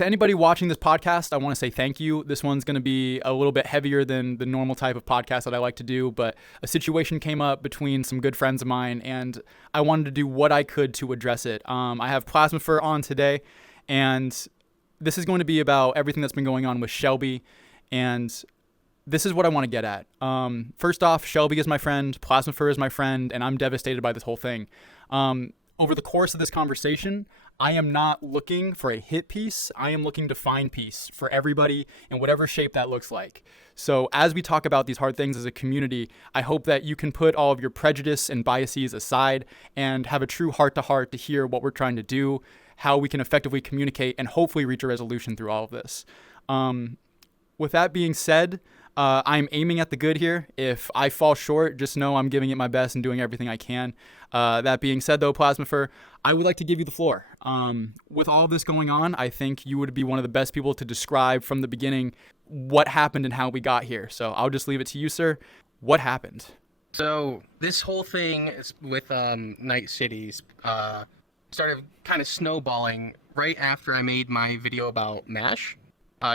To anybody watching this podcast, I want to say thank you. This one's going to be a little bit heavier than the normal type of podcast that I like to do, but a situation came up between some good friends of mine, and I wanted to do what I could to address it. I have Plasmafer on today, and this is going to be about everything that's been going on with Shellbie, and this is what I want to get at. First off, Shellbie is my friend, Plasmafer is my friend, and I'm devastated by this whole thing. Over the course of this conversation, I am not looking for a hit piece. I am looking to find peace for everybody in whatever shape that looks like. So as we talk about these hard things as a community, I hope that you can put all of your prejudice and biases aside and have a true heart-to-heart to hear what we're trying to do, how we can effectively communicate, and hopefully reach a resolution through all of this. With that being said, I'm aiming at the good here. If I fall short, just know I'm giving it my best and doing everything I can. That being said, though, Plasmafer, I would like to give you the floor. With all of this going on, I think you would be one of the best people to describe from the beginning what happened and how we got here. So I'll just leave it to you, sir. What happened? So this whole thing is with Night Cities started kind of snowballing right after I made my video about MASH.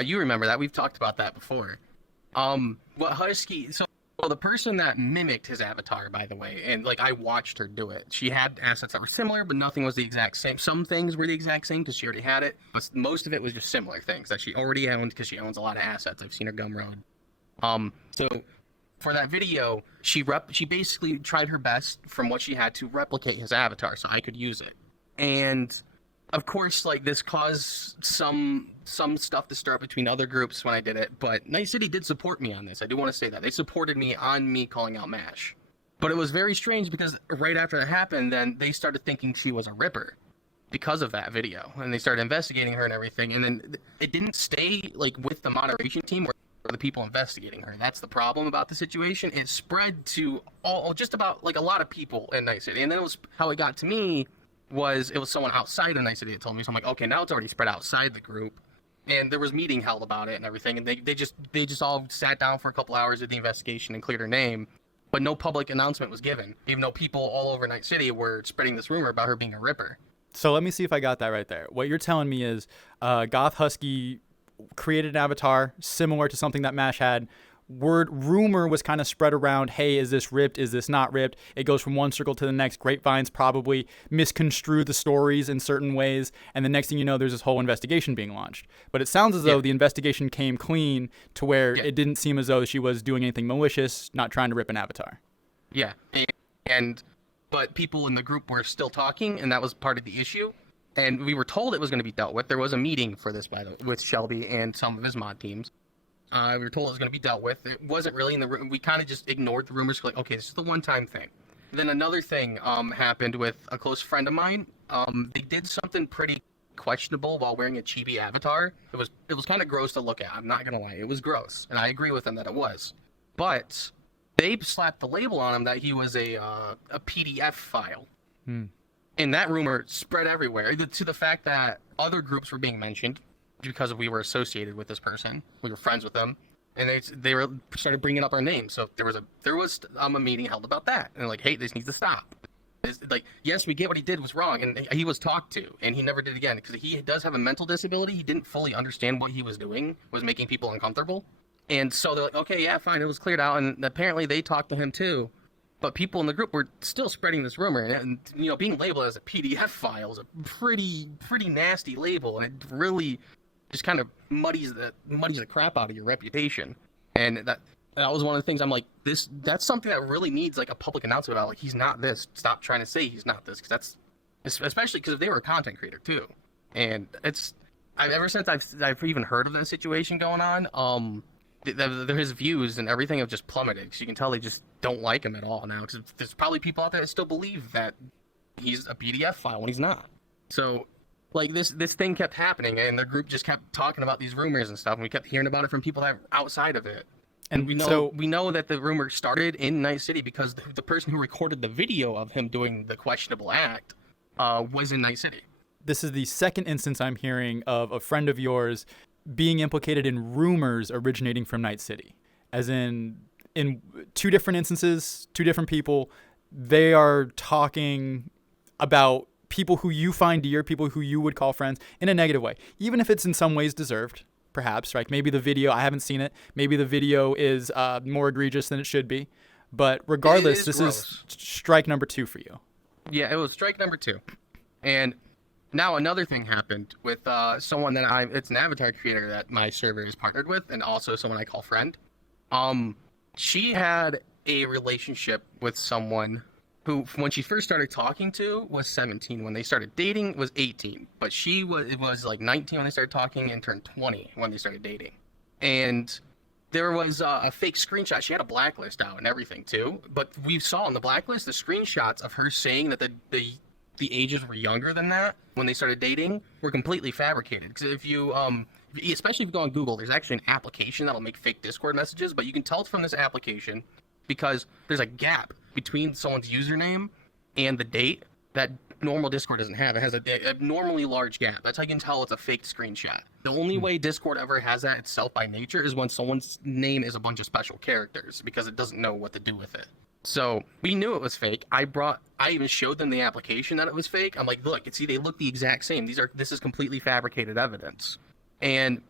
You remember that. We've talked about that before. What Husky, so the person that mimicked his avatar, by the way, and like I watched her do it. She had assets that were similar, but nothing was the exact same. Some things were the exact same because she already had it, but most of it was just similar things that she already owned because she owns a lot of assets. I've seen her gumroad. So for that video, she basically tried her best from what she had to replicate his avatar so I could use it. And of course, like this caused some stuff to start between other groups when I did it, but Night City did support me on this. I do want to say that. They supported me on me calling out MASH. But it was very strange because right after that happened, then they started thinking she was a Ripper because of that video. And they started investigating her and everything. And then it didn't stay like with the moderation team or the people investigating her. That's the problem about the situation. It spread to just about like a lot of people in Night City. And then it was how it got to me was it was someone outside of Night City that told me. So I'm like, okay, now it's already spread outside the group. And there was meeting held about it and everything, and they just all sat down for a couple hours, did the investigation, and cleared her name, but no public announcement was given, even though people all over Night City were spreading this rumor about her being a Ripper. So let me see if I got that right there. What you're telling me is Goth Husky created an avatar similar to something that MASH had. Rumor was kind of spread around, hey, is this ripped? Is this not ripped? It goes from one circle to the next. Grapevines probably misconstrue the stories in certain ways. And the next thing you know, there's this whole investigation being launched. But it sounds as though the investigation came clean to where it didn't seem as though she was doing anything malicious, not trying to rip an avatar. Yeah. But people in the group were still talking, and that was part of the issue. And we were told it was going to be dealt with. There was a meeting for this, with Shellbie and some of his mod teams. We were told it was going to be dealt with. It wasn't really in the room. We kind of just ignored the rumors. Like, okay, this is the one-time thing. Then another thing happened with a close friend of mine. They did something pretty questionable while wearing a chibi avatar. It was kind of gross to look at. I'm not gonna lie, it was gross, and I agree with them that it was. But they slapped the label on him that he was a PDF file. And that rumor spread everywhere to the fact that other groups were being mentioned. Because we were associated with this person, we were friends with them, and they started bringing up our names. So there was a meeting held about that, and like, hey, this needs to stop. It's like, yes, we get what he did was wrong, and he was talked to, and he never did again because he does have a mental disability. He didn't fully understand what he was doing was making people uncomfortable, and so they're like, okay, yeah, fine, it was cleared out, and apparently they talked to him too. But people in the group were still spreading this rumor, and you know, being labeled as a PDF file is a pretty nasty label, and it really just kind of muddies the crap out of your reputation. And that was one of the things I'm like, that's something that really needs like a public announcement about, like, he's not this. Stop trying to say he's not this, because that's especially because if they were a content creator too. And ever since I've even heard of that situation going on, his views and everything have just plummeted. Because you can tell they just don't like him at all now. Because there's probably people out there that still believe that he's a PDF file when he's not. So like this thing kept happening, and the group just kept talking about these rumors and stuff, and we kept hearing about it from people that outside of it. And we know that the rumor started in Night City because the person who recorded the video of him doing the questionable act was in Night City. This is the second instance I'm hearing of a friend of yours being implicated in rumors originating from Night City. As in two different instances, two different people, they are talking about people who you find dear, people who you would call friends, in a negative way, even if it's in some ways deserved, perhaps, right? Maybe the video, I haven't seen it, maybe the video is more egregious than it should be, but regardless, this is strike number 2 for you. Yeah, it was strike number 2. And now another thing happened with someone that it's an avatar creator that my server is partnered with, and also someone I call friend. She had a relationship with someone who, when she first started talking to, was 17. When they started dating, was 18. But it was like 19 when they started talking, and turned 20 when they started dating. And there was a fake screenshot. She had a blacklist out and everything too. But we saw on the blacklist the screenshots of her saying that the ages were younger than that when they started dating were completely fabricated. Because if you especially if you go on Google, there's actually an application that'll make fake Discord messages, but you can tell it's from this application because there's a gap between someone's username and the date that normal Discord doesn't have. It has a abnormally large gap. That's how you can tell it's a fake screenshot. The only way Discord ever has that itself by nature is when someone's name is a bunch of special characters, because it doesn't know what to do with it. So we knew it was fake. I even showed them the application that it was fake. I'm like, look, see, they look the exact same. This is completely fabricated evidence. And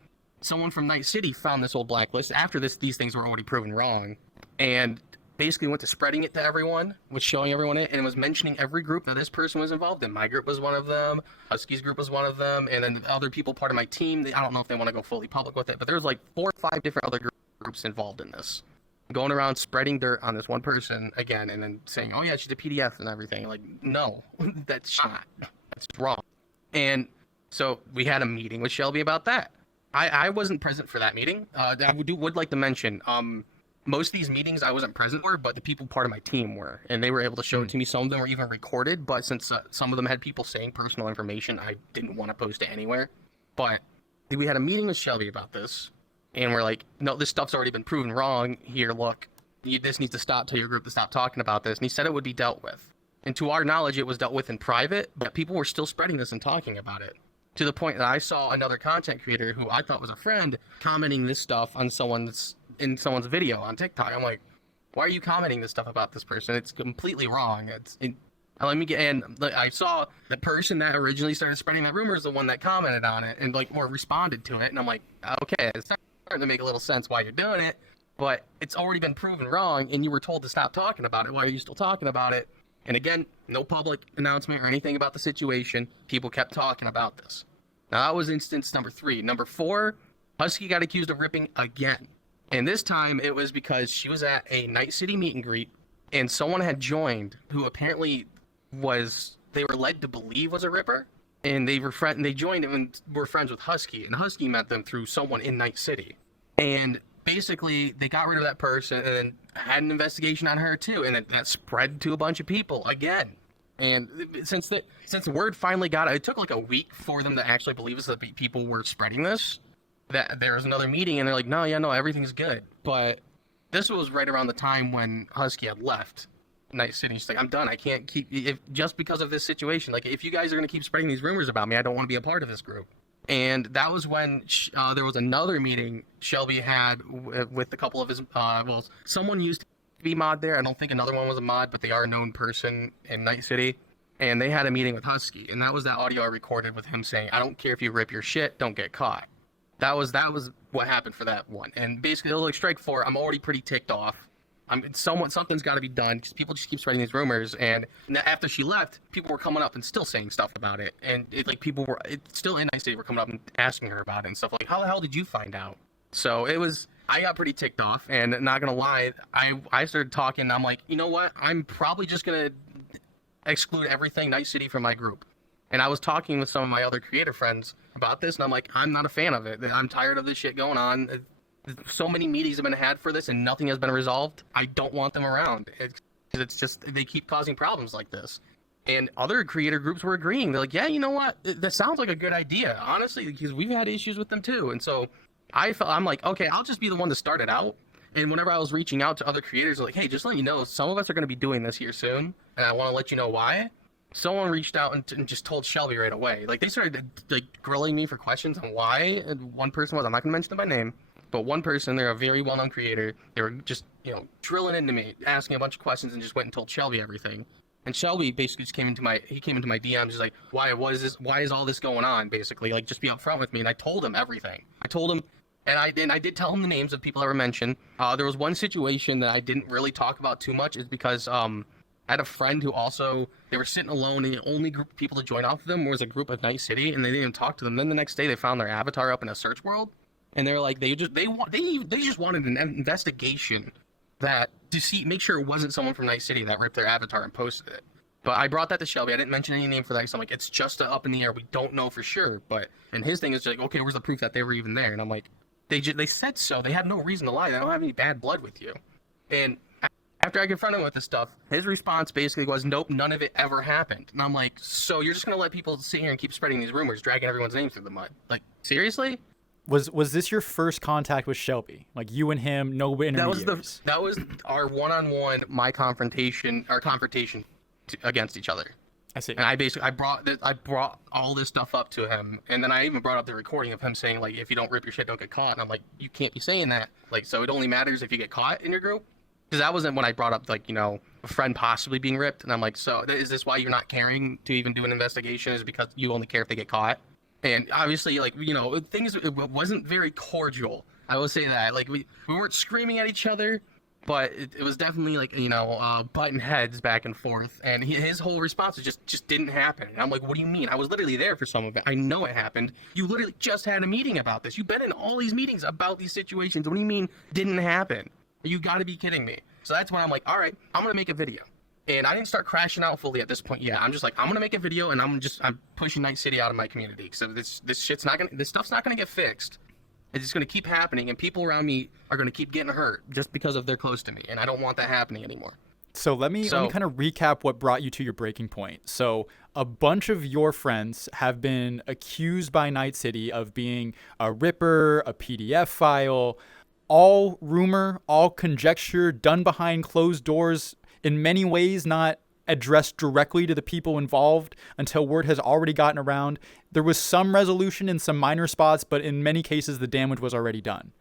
someone from Night City found this old blacklist after these things were already proven wrong, and basically went to spreading it to everyone, was showing everyone it, and was mentioning every group that this person was involved in. My group was one of them, Husky's group was one of them, and then other people part of my team, I don't know if they want to go fully public with it, but there's like 4 or 5 different other groups involved in this. Going around spreading dirt on this one person again, and then saying, oh yeah, she's a PDF and everything. Like, no, that's wrong. And so we had a meeting with Shellbie about that. I wasn't present for that meeting. I would like to mention, most of these meetings I wasn't present for, but the people part of my team were, and they were able to show it to me. Some of them were even recorded, but since some of them had people saying personal information, I didn't want to post it anywhere. But we had a meeting with Shellbie about this, and we're like, no, this stuff's already been proven wrong. Here, look, this needs to stop. Tell your group to stop talking about this. And he said it would be dealt with. And to our knowledge, it was dealt with in private, but people were still spreading this and talking about it. To the point that I saw another content creator who I thought was a friend commenting this stuff on someone's video on TikTok. I'm like, why are you commenting this stuff about this person? It's completely wrong. I saw the person that originally started spreading that rumor is the one that commented on it and or responded to it. And I'm like, okay, it's starting to make a little sense why you're doing it, but it's already been proven wrong, and you were told to stop talking about it. Why are you still talking about it? And again, no public announcement or anything about the situation. People kept talking about this. Now, that was instance number 3. Number 4, Husky got accused of ripping again. And this time, it was because she was at a Night City meet and greet, and someone had joined who apparently they were led to believe was a ripper. And they joined and were friends with Husky. And Husky met them through someone in Night City. And basically, they got rid of that person and then had an investigation on her too, and that spread to a bunch of people again. And since the word finally got out, it took like a week for them to actually believe us that people were spreading this. That there was another meeting, and they're like, no, everything's good. But this was right around the time when Husky had left Night City. She's like, I'm done. I can't keep just because of this situation. Like, if you guys are gonna keep spreading these rumors about me, I don't want to be a part of this group. And that was when there was another meeting Shellbie had with a couple of his, someone used to be mod there. I don't think another one was a mod, but they are a known person in Night City. And they had a meeting with Husky. And that was that audio I recorded with him saying, I don't care if you rip your shit, don't get caught. That was what happened for that one. And basically, it was like strike 4. I'm already pretty ticked off. Something's got to be done because people just keep spreading these rumors. And after she left, people were coming up and still saying stuff about it. And still in Night City were coming up and asking her about it and stuff like, how the hell did you find out? So I got pretty ticked off, and not gonna lie, I started talking. I'm like, you know what? I'm probably just gonna exclude everything Night City from my group. And I was talking with some of my other creator friends about this, and I'm like, I'm not a fan of it. I'm tired of this shit going on. So many meetings have been had for this and nothing has been resolved. I don't want them around. It's just, they keep causing problems like this. And other creator groups were agreeing. They're like, yeah, you know what? That sounds like a good idea, honestly, because we've had issues with them too. And so I'm like, okay, I'll just be the one to start it out. And whenever I was reaching out to other creators, like, hey, just let you know, some of us are going to be doing this here soon, and I want to let you know why. Someone reached out and just told Shellbie right away. Like, they started grilling me for questions on why. And one person was, I'm not going to mention them by name, but one person, they're a very well-known creator. They were just, drilling into me, asking a bunch of questions, and just went and told Shellbie everything. And Shellbie basically just came into my DMs. He's like, why is all this going on? Basically, like, just be upfront with me. And I told him everything. I told him, and I did tell him the names of people that were mentioned. There was one situation that I didn't really talk about too much, is because I had a friend who also, they were sitting alone, and the only group of people to join off of them was a group of Night City, and they didn't even talk to them. Then the next day, they found their avatar up in a search world, and they're like, they just wanted an investigation that to make sure it wasn't someone from Night City that ripped their avatar and posted it. But I brought that to Shellbie. I didn't mention any name for that, because I'm like, it's just up in the air. We don't know for sure. And his thing is just like, okay, where's the proof that they were even there? And I'm like, they said so. They had no reason to lie. They don't have any bad blood with you. And after I confronted him with this stuff, his response basically was, nope, none of it ever happened. And I'm like, so you're just going to let people sit here and keep spreading these rumors, dragging everyone's name through the mud? Like, seriously? Was this your first contact with Shellbie? Like, you and him, no intermediaries? That was our one-on-one, our confrontation against each other. I see. And I brought all this stuff up to him, and then I even brought up the recording of him saying, like, if you don't rip your shit, don't get caught. And I'm like, you can't be saying that. Like, so it only matters if you get caught in your group? Because that wasn't when I brought up, like, a friend possibly being ripped. And I'm like, so is this why you're not caring to even do an investigation? Is it because you only care if they get caught? And obviously, like, it wasn't very cordial. I will say that. Like, we weren't screaming at each other, but it was definitely, like, butting heads back and forth. And his whole response was just didn't happen. And I'm like, what do you mean? I was literally there for some of it. I know it happened. You literally just had a meeting about this. You've been in all these meetings about these situations. What do you mean didn't happen? You got to be kidding me. So that's when I'm like, all right, I'm going to make a video. And I didn't start crashing out fully at this point yet. I'm just like, I'm gonna make a video, and I'm pushing Night City out of my community. So this stuff's not gonna get fixed. It's just gonna keep happening, and people around me are gonna keep getting hurt just because of they're close to me, and I don't want that happening anymore. So let me kind of recap what brought you to your breaking point. So a bunch of your friends have been accused by Night City of being a ripper, a PDF file, all rumor, all conjecture, done behind closed doors, in many ways not addressed directly to the people involved until word has already gotten around. There was some resolution in some minor spots, but in many cases the damage was already done.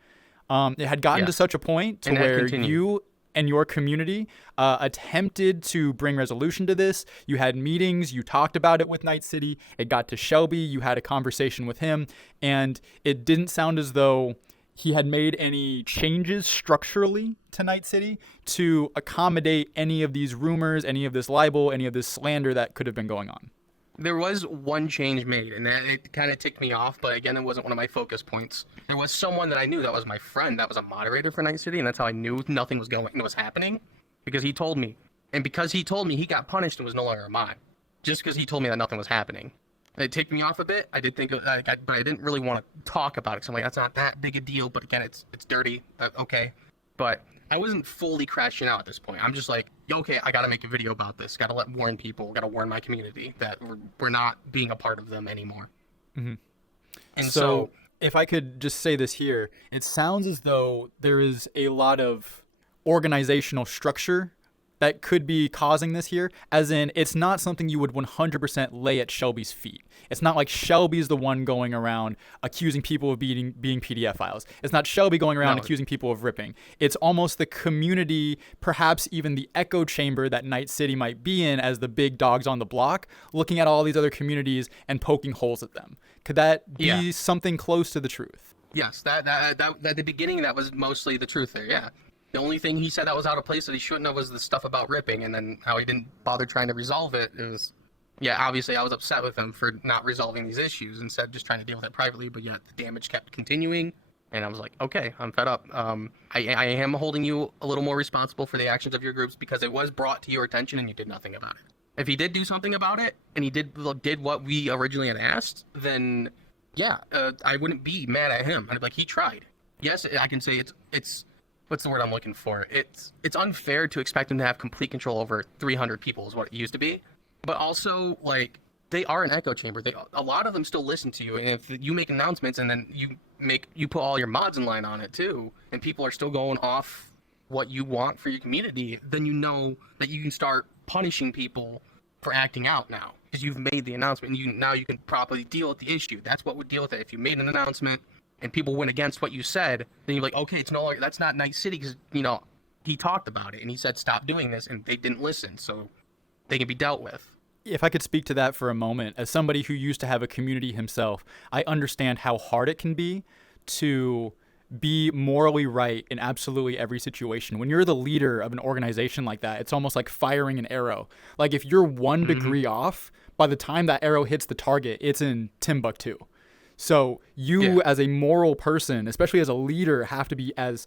It had gotten to such a point to where you and your community attempted to bring resolution to this. You had meetings, you talked about it with Night City, it got to Shellbie, you had a conversation with him, and it didn't sound as though he had made any changes structurally to Night City to accommodate any of these rumors, any of this libel, any of this slander that could have been going on. There was one change made, and that it kind of ticked me off, but again, it wasn't one of my focus points. There was someone that I knew that was my friend that was a moderator for Night City, and that's how I knew nothing was happening, because he told me. And because he told me, he got punished and was no longer a mod, just because he told me that nothing was happening. It ticked me off a bit. I did think, but I didn't really want to talk about it. Cause I'm like, that's not that big a deal. But again, it's dirty. Okay, but I wasn't fully crashing out at this point. I'm just like, okay, I gotta make a video about this. Gotta warn people. Gotta warn my community that we're not being a part of them anymore. Mm-hmm. And so, if I could just say this here, it sounds as though there is a lot of organizational structure that could be causing this here, as in it's not something you would 100% lay at Shellbie's feet. It's not like Shellbie's the one going around accusing people of being PDF files. It's not Shellbie going around accusing people of ripping. It's almost the community, perhaps even the echo chamber that Night City might be in as the big dogs on the block, looking at all these other communities and poking holes at them. Could that be something close to the truth? Yes, that at the beginning, that was mostly the truth there, yeah. The only thing he said that was out of place that he shouldn't have was the stuff about ripping, and then how he didn't bother trying to resolve it. It was, obviously I was upset with him for not resolving these issues, instead just trying to deal with it privately, but yet the damage kept continuing, and I was like, okay, I'm fed up. I am holding you a little more responsible for the actions of your groups, because it was brought to your attention and you did nothing about it. If he did do something about it, and he did what we originally had asked, then I wouldn't be mad at him. I'd be like, he tried. Yes, I can say it's what's the word I'm looking for? It's unfair to expect him to have complete control over 300 people is what it used to be. But also, like, they are an echo chamber. A lot of them still listen to you. And if you make announcements and then you put all your mods in line on it too, and people are still going off what you want for your community, then you know that you can start punishing people for acting out now, because you've made the announcement, and now you can properly deal with the issue. That's what would deal with it. If you made an announcement and people went against what you said, then you're like, okay, it's no longer, that's not Night City, because he talked about it and he said stop doing this, and they didn't listen. So they can be dealt with. If I could speak to that for a moment, as somebody who used to have a community himself, I understand how hard it can be to be morally right in absolutely every situation. When you're the leader of an organization like that, it's almost like firing an arrow. Like if you're one degree off, by the time that arrow hits the target, it's in Timbuktu. So you as a moral person, especially as a leader, have to be as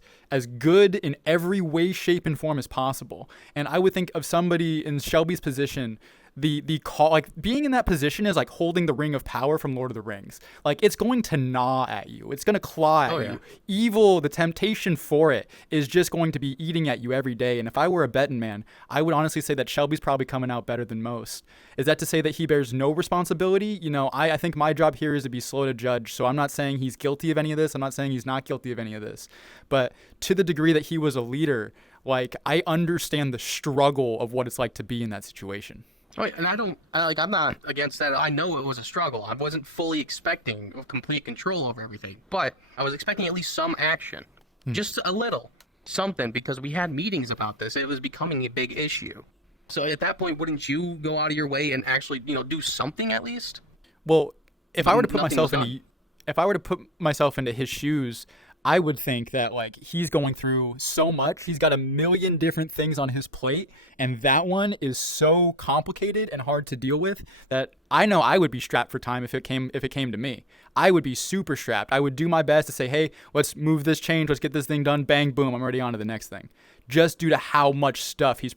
good in every way, shape, and form as possible. And I would think of somebody in Shellbie's position, the call, like being in that position is like holding the ring of power from Lord of the Rings. Like it's going to gnaw at you. It's going to claw at you. Evil, the temptation for it is just going to be eating at you every day. And if I were a betting man, I would honestly say that Shellbie's probably coming out better than most. Is that to say that he bears no responsibility? You know, I think my job here is to be slow to judge. So I'm not saying he's guilty of any of this. I'm not saying he's not guilty of any of this. But to the degree that he was a leader, like I understand the struggle of what it's like to be in that situation. Oh, and I'm not against that. I know it was a struggle. I wasn't fully expecting complete control over everything, but I was expecting at least some action, just a little something, because we had meetings about this. It was becoming a big issue. So at that point, wouldn't you go out of your way and actually, do something at least? Well, if I were to put myself into his shoes, I would think that like he's going through so much. He's got a million different things on his plate, and that one is so complicated and hard to deal with that I know I would be strapped for time if it came to me. I would be super strapped. I would do my best to say, hey, let's move this change, let's get this thing done, bang, boom, I'm already on to the next thing. Just due to how much stuff he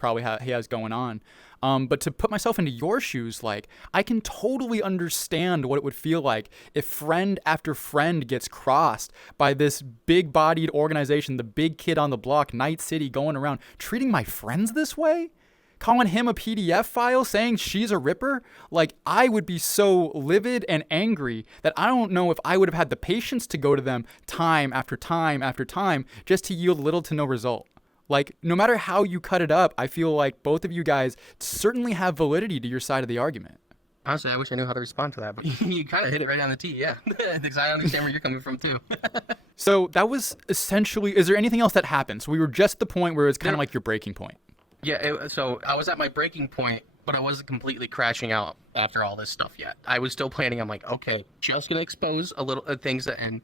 has going on. But to put myself into your shoes, like, I can totally understand what it would feel like if friend after friend gets crossed by this big-bodied organization, the big kid on the block, Night City, going around treating my friends this way? Calling him a PDF file, saying she's a ripper? Like, I would be so livid and angry that I don't know if I would have had the patience to go to them time after time after time just to yield little to no result. Like, no matter how you cut it up, I feel like both of you guys certainly have validity to your side of the argument. Honestly, I wish I knew how to respond to that, but you kind of hit it right on the tee, yeah. Because I understand where you're coming from, too. So that was essentially, is there anything else that happened? So we were just at the point where it's kind of like your breaking point. Yeah, so I was at my breaking point, but I wasn't completely crashing out after all this stuff yet. I was still planning, I'm like, okay, just going to expose a little things, and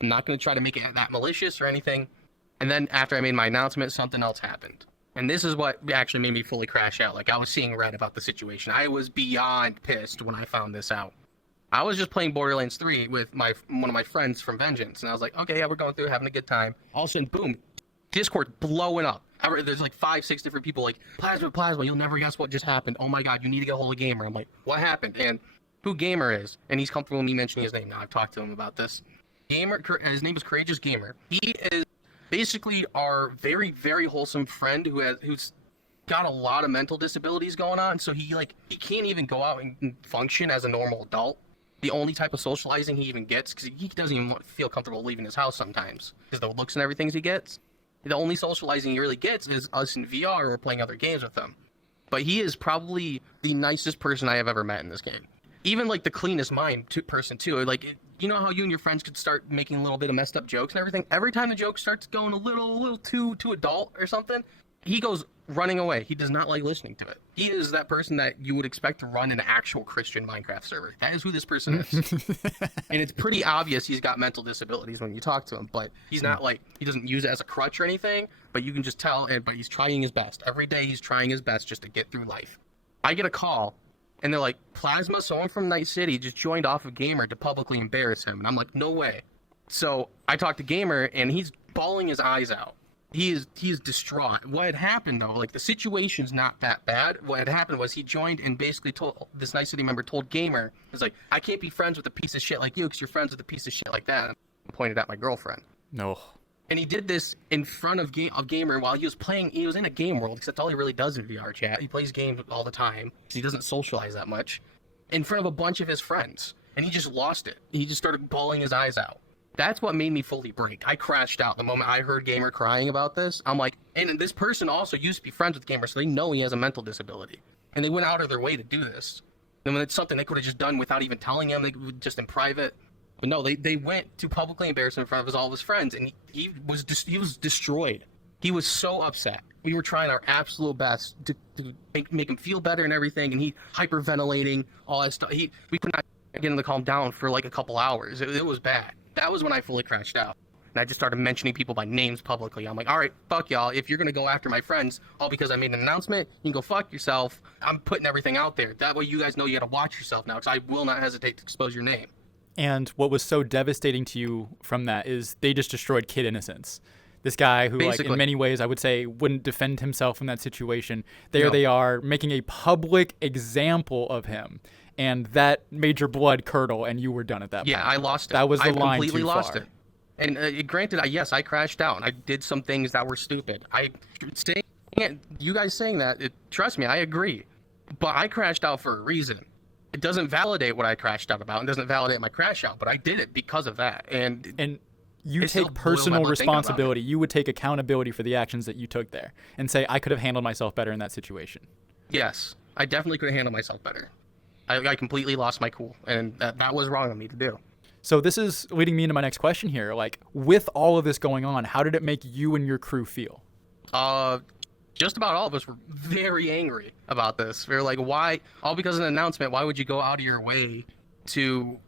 I'm not going to try to make it that malicious or anything. And then after I made my announcement, something else happened. And this is what actually made me fully crash out. Like, I was seeing red about the situation. I was beyond pissed when I found this out. I was just playing Borderlands 3 with one of my friends from Vengeance. And I was like, okay, yeah, we're going through, having a good time. All of a sudden, boom, Discord blowing up. There's like 5-6 different people like, Plasma, you'll never guess what just happened. Oh my God, you need to get a hold of Gamer. I'm like, what happened? And who Gamer is? And he's comfortable with me mentioning his name now. I've talked to him about this. Gamer, his name is Courageous Gamer. He is basically our very, very wholesome friend who's got a lot of mental disabilities going on. So he can't even go out and function as a normal adult. The only type of socializing he even gets, because he doesn't even feel comfortable leaving his house sometimes, because the looks and everything he gets. The only socializing he really gets is us in VR or playing other games with him. But he is probably the nicest person I have ever met in this game. Even like the cleanest person too. Like, you know how you and your friends could start making a little bit of messed up jokes and everything? Every time the joke starts going a little too adult or something, he goes running away. He does not like listening to it. He is that person that you would expect to run an actual Christian Minecraft server. That is who this person is. And it's pretty obvious he's got mental disabilities when you talk to him, but he's not like, he doesn't use it as a crutch or anything, but you can just tell, but he's trying his best. Every day he's trying his best just to get through life. I get a call, and they're like, Plasma, someone from Night City just joined off of Gamer to publicly embarrass him. And I'm like, no way. So I talked to Gamer, and he's bawling his eyes out. He's distraught. What had happened, though, like, the situation's not that bad. What had happened was he joined and basically this Night City member told Gamer, he's like, I can't be friends with a piece of shit like you because you're friends with a piece of shit like that. And pointed at my girlfriend. No. And he did this in front of Gamer while he was playing. He was in a game world, because that's all he really does in VR chat. He plays games all the time, because he doesn't socialize that much, in front of a bunch of his friends. And he just lost it. He just started bawling his eyes out. That's what made me fully break. I crashed out the moment I heard Gamer crying about this. I'm like, and this person also used to be friends with Gamer, so they know he has a mental disability. And they went out of their way to do this. And when it's something they could have just done without even telling him, they could just in private. But no, they went to publicly embarrass him in front of all of his friends, and he was destroyed. He was so upset. We were trying our absolute best to make him feel better and everything, and he hyperventilating, all that stuff. We could not get him to calm down for like a couple hours. It was bad. That was when I fully crashed out. And I just started mentioning people by names publicly. I'm like, all right, fuck y'all. If you're going to go after my friends, all because I made an announcement, you can go fuck yourself. I'm putting everything out there. That way you guys know you got to watch yourself now, because I will not hesitate to expose your name. And what was so devastating to you from that is they just destroyed kid innocence. This guy who, like, in many ways, I would say wouldn't defend himself in that situation. There they are making a public example of him. And that made your blood curdle, and you were done at that point. Yeah, I lost it. That was the line completely too lost far. it. And granted, yes, I crashed out. I did some things that were stupid. You guys saying that, trust me, I agree. But I crashed out for a reason. It doesn't validate what I crashed out about. It doesn't validate my crash out, but I did it because of that. And you take personal responsibility. You would take accountability for the actions that you took there and say, I could have handled myself better in that situation. Yes, I definitely could have handled myself better. I completely lost my cool, and that was wrong of me to do. So this is leading me into my next question here. Like, with all of this going on, how did it make you and your crew feel? Just about all of us were very angry about this. We were like, why? All because of an announcement. Why would you go out of your way to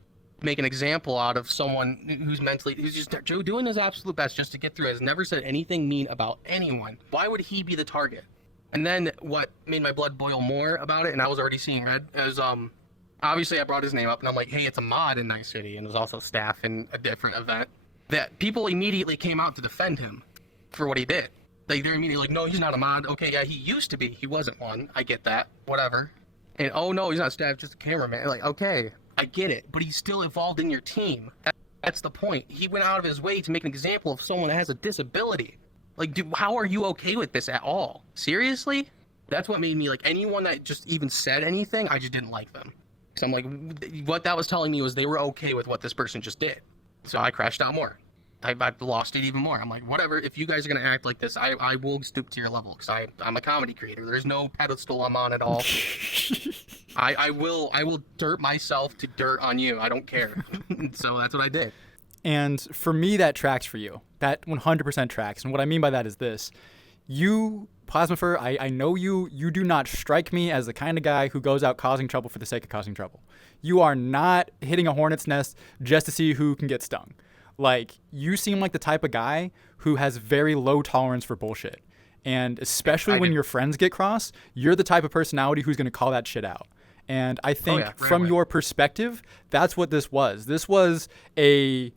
make an example out of someone who's just doing his absolute best just to get through? Has never said anything mean about anyone. Why would he be the target? And then what made my blood boil more about it, and I was already seeing red, is obviously I brought his name up, and I'm like, hey, it's a mod in Night City, and it was also staff in a different event. That people immediately came out to defend him for what he did. They're immediately like, no, he's not a mod. Okay, yeah, he used to be. He wasn't one. I get that. Whatever. And oh no, he's not staff, just a cameraman. Like, okay, I get it, but he's still involved in your team. That's the point. He went out of his way to make an example of someone that has a disability. Like, dude, how are you okay with this at all? Seriously? That's what made me, like, anyone that just even said anything, I just didn't like them. So I'm like, what that was telling me was they were okay with what this person just did. So I crashed out more. I lost it even more. I'm like, whatever, if you guys are going to act like this, I will stoop to your level, because I'm a comedy creator. There's no pedestal I'm on at all. I will dirt myself to dirt on you. I don't care. So that's what I did. And for me, that tracks for you. That 100% tracks. And what I mean by that is this. You, Plasmafer, I know you do not strike me as the kind of guy who goes out causing trouble for the sake of causing trouble. You are not hitting a hornet's nest just to see who can get stung. Like, you seem like the type of guy who has very low tolerance for bullshit. And especially when your friends get cross, you're the type of personality who's going to call that shit out. And I think from your perspective, that's what this was. This was a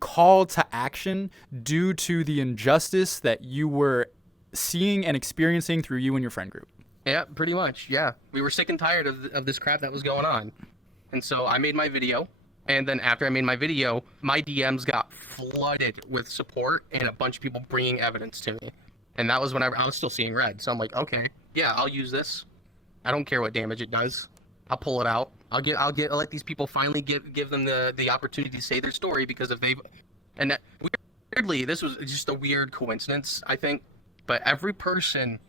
call to action due to the injustice that you were seeing and experiencing through you and your friend group. Yeah, pretty much. Yeah. We were sick and tired of this crap that was going on. And so I made my video. And then after I made my video, my DMs got flooded with support and a bunch of people bringing evidence to me. And that was when I was still seeing red. So I'm like, okay, yeah, I'll use this. I don't care what damage it does. I'll pull it out. I'll let these people finally give them the opportunity to say their story, because if they've, and that, weirdly, this was just a weird coincidence, I think, but every person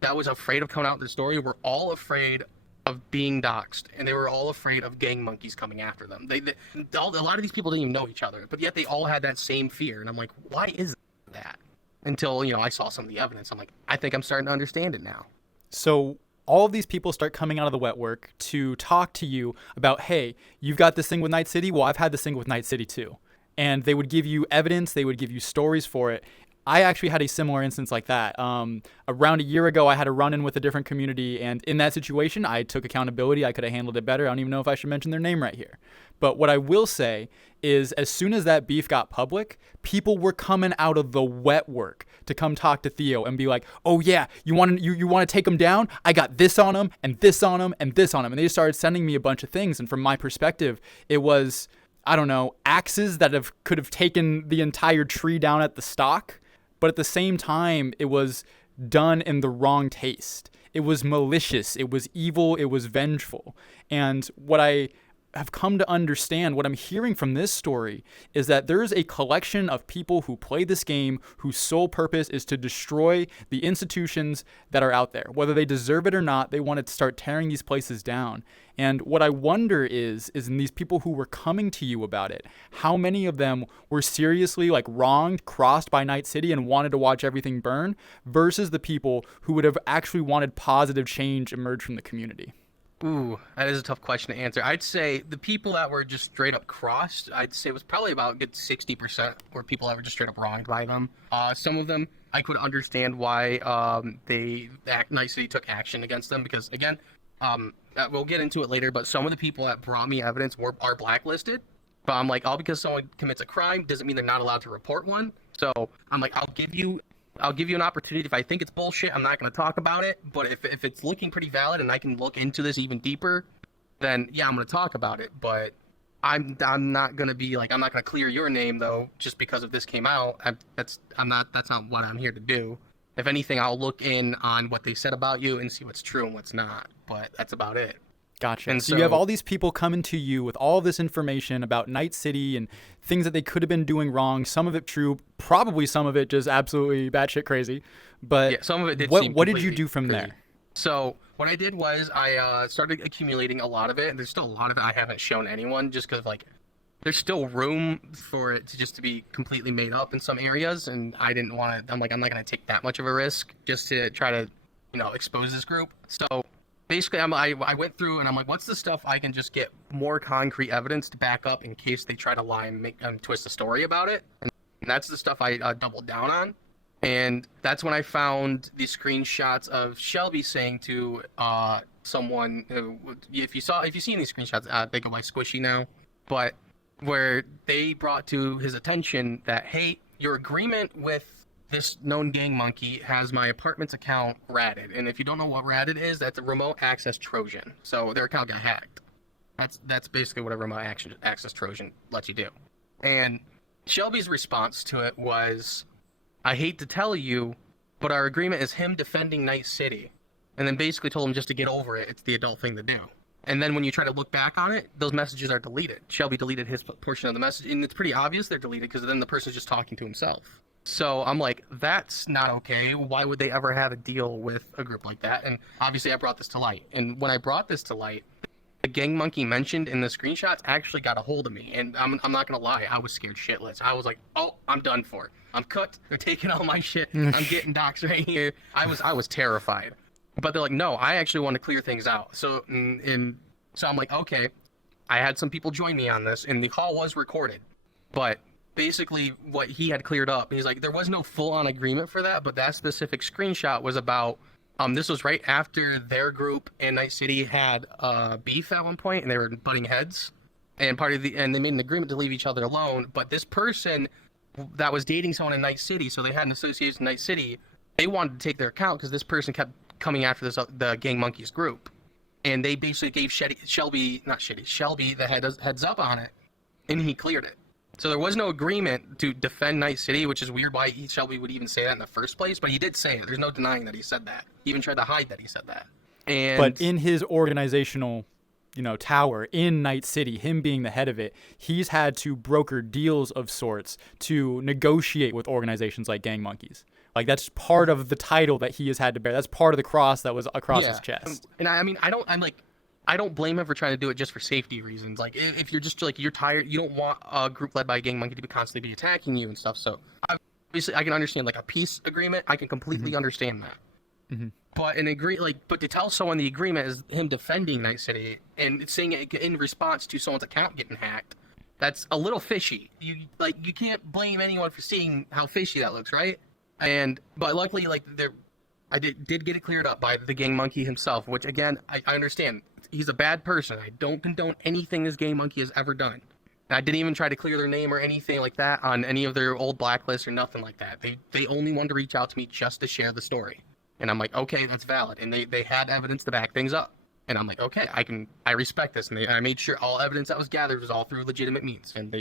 that was afraid of coming out with their story were all afraid of being doxxed, and they were all afraid of gang monkeys coming after them. A lot of these people didn't even know each other, but yet they all had that same fear, and I'm like, why is that? Until, I saw some of the evidence. I'm like, I think I'm starting to understand it now. So all of these people start coming out of the wet work to talk to you about, hey, you've got this thing with Night City. Well, I've had this thing with Night City too. And they would give you evidence. They would give you stories for it. I actually had a similar instance like that. Around a year ago, I had a run-in with a different community, and in that situation, I took accountability. I could have handled it better. I don't even know if I should mention their name right here. But what I will say is, as soon as that beef got public, people were coming out of the wet work to come talk to Theo and be like, oh yeah, you want to take him down? I got this on him, and this on him, and this on him. And they just started sending me a bunch of things. And from my perspective, it was, I don't know, axes that could have taken the entire tree down at the stock. But at the same time, it was done in the wrong taste. It was malicious. It was evil. It was vengeful. And what I have come to understand, what I'm hearing from this story, is that there's a collection of people who play this game whose sole purpose is to destroy the institutions that are out there. Whether they deserve it or not, they want to start tearing these places down. And what I wonder is in these people who were coming to you about it, how many of them were seriously like wronged, crossed by Night City and wanted to watch everything burn, versus the people who would have actually wanted positive change emerge from the community? Ooh, that is a tough question to answer. I'd say the people that were just straight up crossed, I'd say was probably about a good 60% were people that were just straight up wronged by them. Some of them, I could understand why Night City took action against them, because again, we'll get into it later, but some of the people that brought me evidence are blacklisted. But I'm like, all because someone commits a crime doesn't mean they're not allowed to report one. So I'm like, I'll give you an opportunity. If I think it's bullshit, I'm not going to talk about it. But if it's looking pretty valid and I can look into this even deeper, then yeah, I'm going to talk about it. But I'm not going to be like, I'm not going to clear your name though just because of this came out. That's not what I'm here to do. If anything, I'll look in on what they said about you and see what's true and what's not. But that's about it. Gotcha. And so you have all these people coming to you with all this information about Night City and things that they could have been doing wrong. Some of it true, probably some of it just absolutely batshit crazy. But yeah, some of it did. What did you do from crazy. there? So what I did was I started accumulating a lot of it. There's still a lot of it I haven't shown anyone, just because like there's still room for it to be completely made up in some areas, and I didn't want to. I'm like, I'm not going to take that much of a risk just to try to, expose this group. So basically, I went through and I'm like, what's the stuff I can just get more concrete evidence to back up in case they try to lie and make twist the story about it. And that's the stuff I doubled down on. And that's when I found these screenshots of Shellbie saying to someone, if you've seen these screenshots, they go by Squishy now, but where they brought to his attention that, hey, your agreement with this known gang monkey has my apartment's account ratted. And if you don't know what ratted is, that's a remote access Trojan. So their account got hacked. That's basically what a remote access Trojan lets you do. And Shellbie's response to it was, I hate to tell you, but our agreement is him defending Night City. And then basically told him just to get over it. It's the adult thing to do. And then when you try to look back on it, those messages are deleted. Shellbie deleted his portion of the message, and it's pretty obvious they're deleted because then the person's just talking to himself. So I'm like, that's not okay. Why would they ever have a deal with a group like that? And obviously I brought this to light. And when I brought this to light, the gang monkey mentioned in the screenshots actually got a hold of me. And I'm not going to lie, I was scared shitless. I was like, oh, I'm done for. I'm cooked. They're taking all my shit. I'm getting doxxed right here. I was terrified. But they're like, no, I actually want to clear things out. So so I'm like, okay. I had some people join me on this, and the call was recorded. But basically what he had cleared up, he's like, there was no full-on agreement for that, but that specific screenshot was about, this was right after their group and Night City had beef at one point, and they were butting heads. And and they made an agreement to leave each other alone. But this person that was dating someone in Night City, so they had an association in Night City, they wanted to take their account because this person kept coming after the Gang Monkeys group. And they basically gave Shellbie the heads up on it, and he cleared it. So there was no agreement to defend Night City, which is weird why Shellbie would even say that in the first place, but he did say it. There's no denying that he said that. He even tried to hide that he said that. But in his organizational, tower in Night City, him being the head of it, he's had to broker deals of sorts to negotiate with organizations like Gang Monkeys. Like, that's part of the title that he has had to bear. That's part of the cross that was across his chest. And I don't blame him for trying to do it just for safety reasons. Like, if you're just like, you're tired, you don't want a group led by a gang monkey to constantly be attacking you and stuff. So obviously I can understand like a peace agreement. I can completely understand that. Mm-hmm. But but to tell someone the agreement is him defending Night City and saying it in response to someone's account getting hacked, that's a little fishy. You can't blame anyone for seeing how fishy that looks, right? But luckily, I did get it cleared up by the gang monkey himself, which again, I understand. He's a bad person. I don't condone anything this gang monkey has ever done. And I didn't even try to clear their name or anything like that on any of their old blacklists or nothing like that. They only wanted to reach out to me just to share the story. And I'm like, okay, that's valid. And they had evidence to back things up. And I'm like, okay, I respect this. And I made sure all evidence that was gathered was all through legitimate means. And they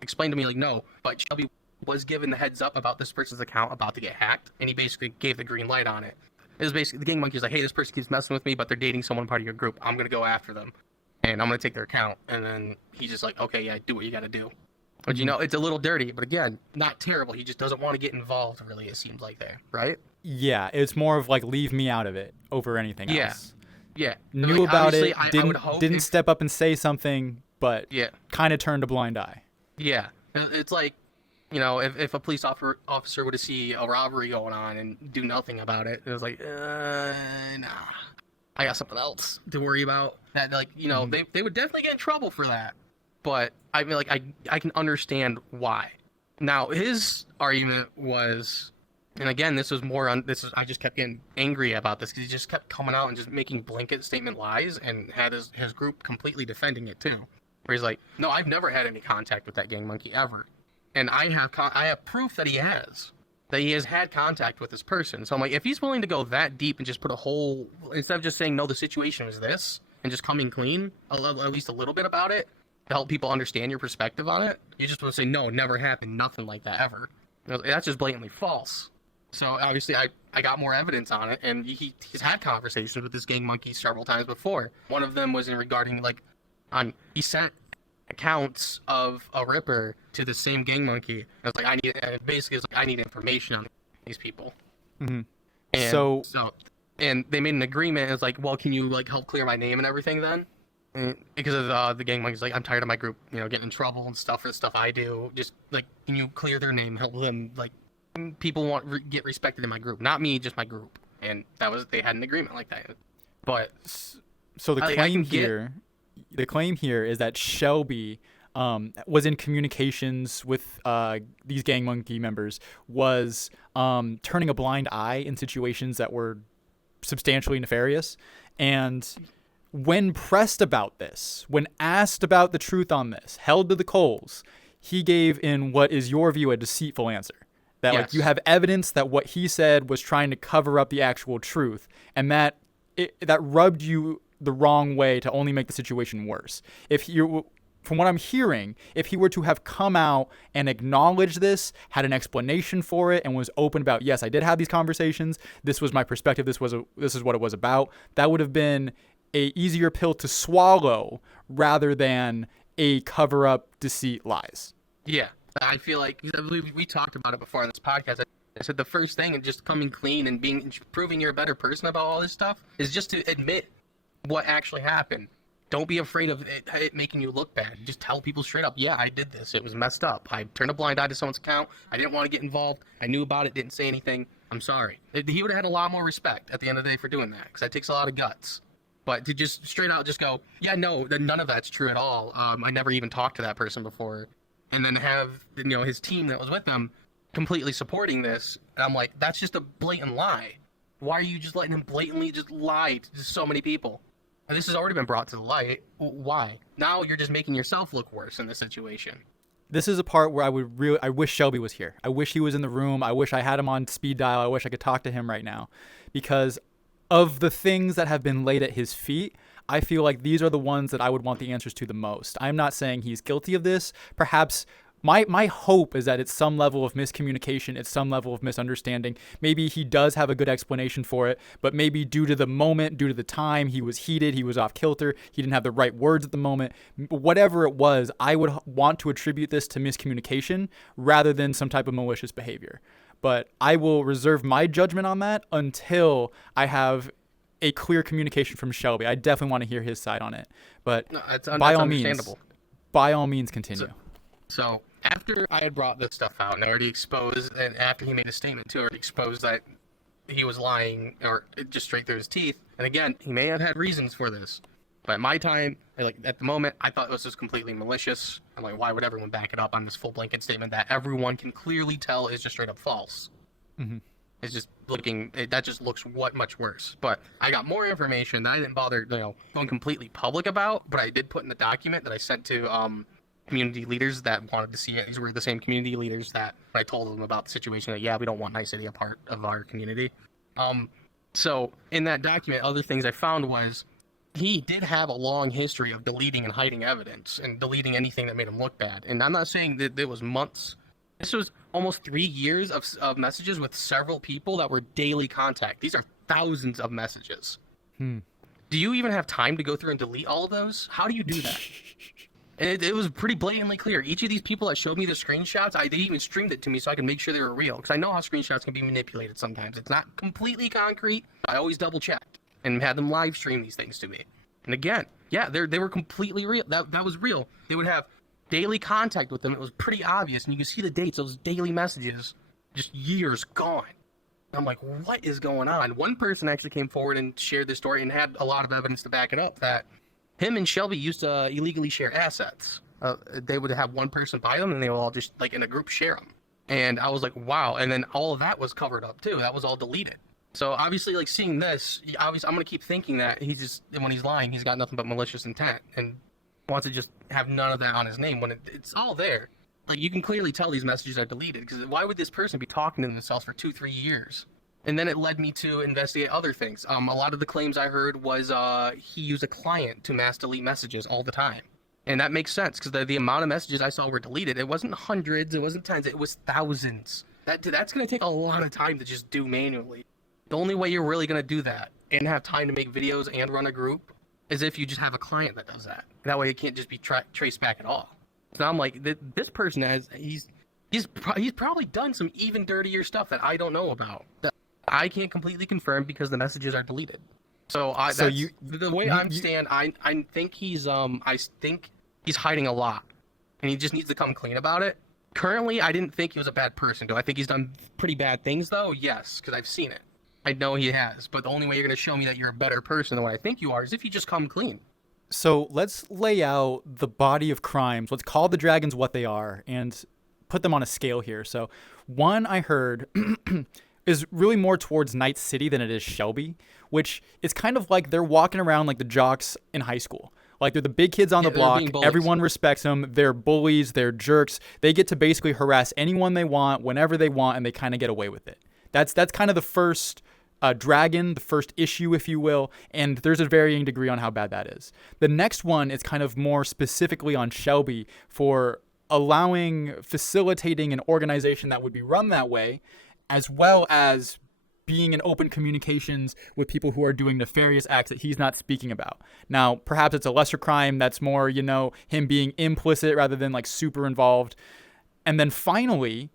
explained to me like, no, but Shellbie was given the heads up about this person's account about to get hacked, and he basically gave the green light on it. It was basically the gang monkey was like, hey, this person keeps messing with me, but they're dating someone part of your group. I'm gonna go after them. and I'm gonna take their account. And then he's just like, okay, yeah, do what you gotta do. But Mm-hmm. it's a little dirty, but again, not terrible. He just doesn't want to get involved, really, it seems like there, right? Yeah, it's more of like leave me out of it over anything Yeah. else. Yeah. Knew Like, about obviously, it, I would hope didn't if, step up and say something, but yeah. kind of turned a blind eye. Yeah. It's like, if a police officer were to see a robbery going on and do nothing about it, it was like, nah, I got something else to worry about. That, like, they would definitely get in trouble for that. But I mean, like, I can understand why. Now, his argument was, and again, this was more on I just kept getting angry about this because he just kept coming out and just making blanket statement lies and had his group completely defending it too. Where he's like, no, I've never had any contact with that gang monkey ever. And I have proof that he has had contact with this person. So I'm like, if he's willing to go that deep and just put instead of just saying, no, the situation was this, and just coming clean, at least a little bit about it, to help people understand your perspective on it, you just want to say, no, it never happened, nothing like that ever. That's just blatantly false. So obviously I got more evidence on it, and he's had conversations with this gang monkey several times before. One of them was regarding, like, he sent accounts of a Ripper to the same gang monkey. I was like, I need information on these people. Mm-hmm. And and they made an agreement. It was like, well, can you, like, help clear my name and everything then? And because of the gang monkey's like, I'm tired of my group, getting in trouble and stuff for the stuff I do. Just, like, can you clear their name, help them, like, people get respected in my group, not me, just my group. And they had an agreement like that. But so the claim here is that Shellbie was in communications with these gang monkey members, was turning a blind eye in situations that were substantially nefarious, and when pressed about this, when asked about the truth on this, held to the coals, he gave, in what is your view, a deceitful answer. That, like, you have evidence that what he said was trying to cover up the actual truth, and that rubbed you the wrong way to only make the situation worse. From what I'm hearing, if he were to have come out and acknowledged this, had an explanation for it, and was open about, yes, I did have these conversations, this was my perspective, this is what it was about, that would have been a easier pill to swallow rather than a cover-up, deceit, lies. Yeah, I feel like we talked about it before on this podcast. I said the first thing, and just coming clean and proving you're a better person about all this stuff, is just to admit what actually happened. Don't be afraid of it making you look bad. Just tell people straight up, yeah, I did this. It was messed up. I turned a blind eye to someone's account. I didn't want to get involved. I knew about it, didn't say anything. I'm sorry. He would have had a lot more respect at the end of the day for doing that, because that takes a lot of guts. But to just straight out just go, yeah, no, none of that's true at all. I never even talked to that person before. And then have, his team that was with them completely supporting this. And I'm like, that's just a blatant lie. Why are you just letting him blatantly just lie to so many people? And this has already been brought to the light. Why? Now you're just making yourself look worse in this situation. This is a part where I wish Shellbie was here. I wish he was in the room. I wish I had him on speed dial. I wish I could talk to him right now, because of the things that have been laid at his feet, I feel like these are the ones that I would want the answers to the most. I'm not saying he's guilty of this. Perhaps my hope is that it's some level of miscommunication, it's some level of misunderstanding. Maybe he does have a good explanation for it, but maybe due to the moment, due to the time, he was heated, he was off kilter, he didn't have the right words at the moment. Whatever it was, I would want to attribute this to miscommunication rather than some type of malicious behavior. But I will reserve my judgment on that until I have a clear communication from Shellbie. I definitely want to hear his side on it. But no, by all means, continue. So after I had brought this stuff out and I already exposed, and after he made a statement too, I already exposed that he was lying or just straight through his teeth. And again, he may have had reasons for this. But at my time, at the moment, I thought this was completely malicious. I'm like, why would everyone back it up on this full blanket statement that everyone can clearly tell is just straight up false? Mm-hmm. It's just that just looks much worse. But I got more information that I didn't bother, going completely public about, but I did put in the document that I sent to community leaders that wanted to see it. These were the same community leaders that I told them about the situation, that, yeah, we don't want Night City a part of our community. So in that document, other things I found was, he did have a long history of deleting and hiding evidence and deleting anything that made him look bad. And I'm not saying that it was months. This was almost 3 years of messages with several people that were daily contact. These are thousands of messages. Do you even have time to go through and delete all of those? How do you do that? And it was pretty blatantly clear. Each of these people that showed me the screenshots, they even streamed it to me so I could make sure they were real. Because I know how screenshots can be manipulated sometimes. It's not completely concrete. I always double checked and had them live stream these things to me. And again, yeah, they were completely real. That was real. They would have daily contact with them. It was pretty obvious. And you can see the dates, those daily messages, just years gone. I'm like, what is going on? One person actually came forward and shared this story and had a lot of evidence to back it up that him and Shellbie used to illegally share assets. They would have one person buy them and they would all just like in a group share them. And I was like, wow. And then all of that was covered up too. That was all deleted. So obviously, like seeing this, obviously I'm going to keep thinking that he's just, when he's lying, he's got nothing but malicious intent and wants to just have none of that on his name when it's all there. Like you can clearly tell these messages are deleted because why would this person be talking to themselves for 2-3 years? And then it led me to investigate other things. A lot of the claims I heard was he used a client to mass delete messages all the time. And that makes sense because the amount of messages I saw were deleted. It wasn't hundreds, it wasn't tens, it was thousands. That's going to take a lot of time to just do manually. The only way you're really going to do that and have time to make videos and run a group is if you just have a client that does that. That way it can't just be traced back at all. So I'm like, this person he's probably done some even dirtier stuff that I don't know about. That I can't completely confirm because the messages are deleted. So I think he's hiding a lot, and he just needs to come clean about it. Currently, I didn't think he was a bad person. Do I think he's done pretty bad things though? Yes, because I've seen it. I know he has. But the only way you're going to show me that you're a better person than what I think you are is if you just come clean. So let's lay out the body of crimes. Let's call the dragons what they are and put them on a scale here. So one I heard is really more towards Night City than it is Shellbie, which is kind of like they're walking around like the jocks in high school. Like they're the big kids on the block. Everyone respects them. They're bullies. They're jerks. They get to basically harass anyone they want, whenever they want, and they kind of get away with it. That's kind of the first dragon, the first issue, if you will, and there's a varying degree on how bad that is. The next one is kind of more specifically on Shellbie for facilitating an organization that would be run that way, as well as being in open communications with people who are doing nefarious acts that he's not speaking about. Now, perhaps it's a lesser crime that's more, him being implicit rather than like super involved. And then finally,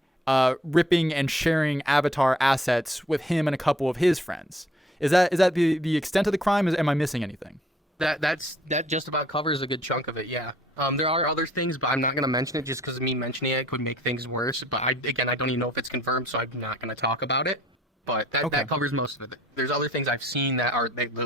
ripping and sharing avatar assets with him and a couple of his friends. Is that the extent of the crime? Am I missing anything? That just about covers a good chunk of it, yeah. There are other things, but I'm not going to mention it just because of me mentioning it could make things worse. But I don't even know if it's confirmed, so I'm not going to talk about it. But that covers most of it. There's other things I've seen that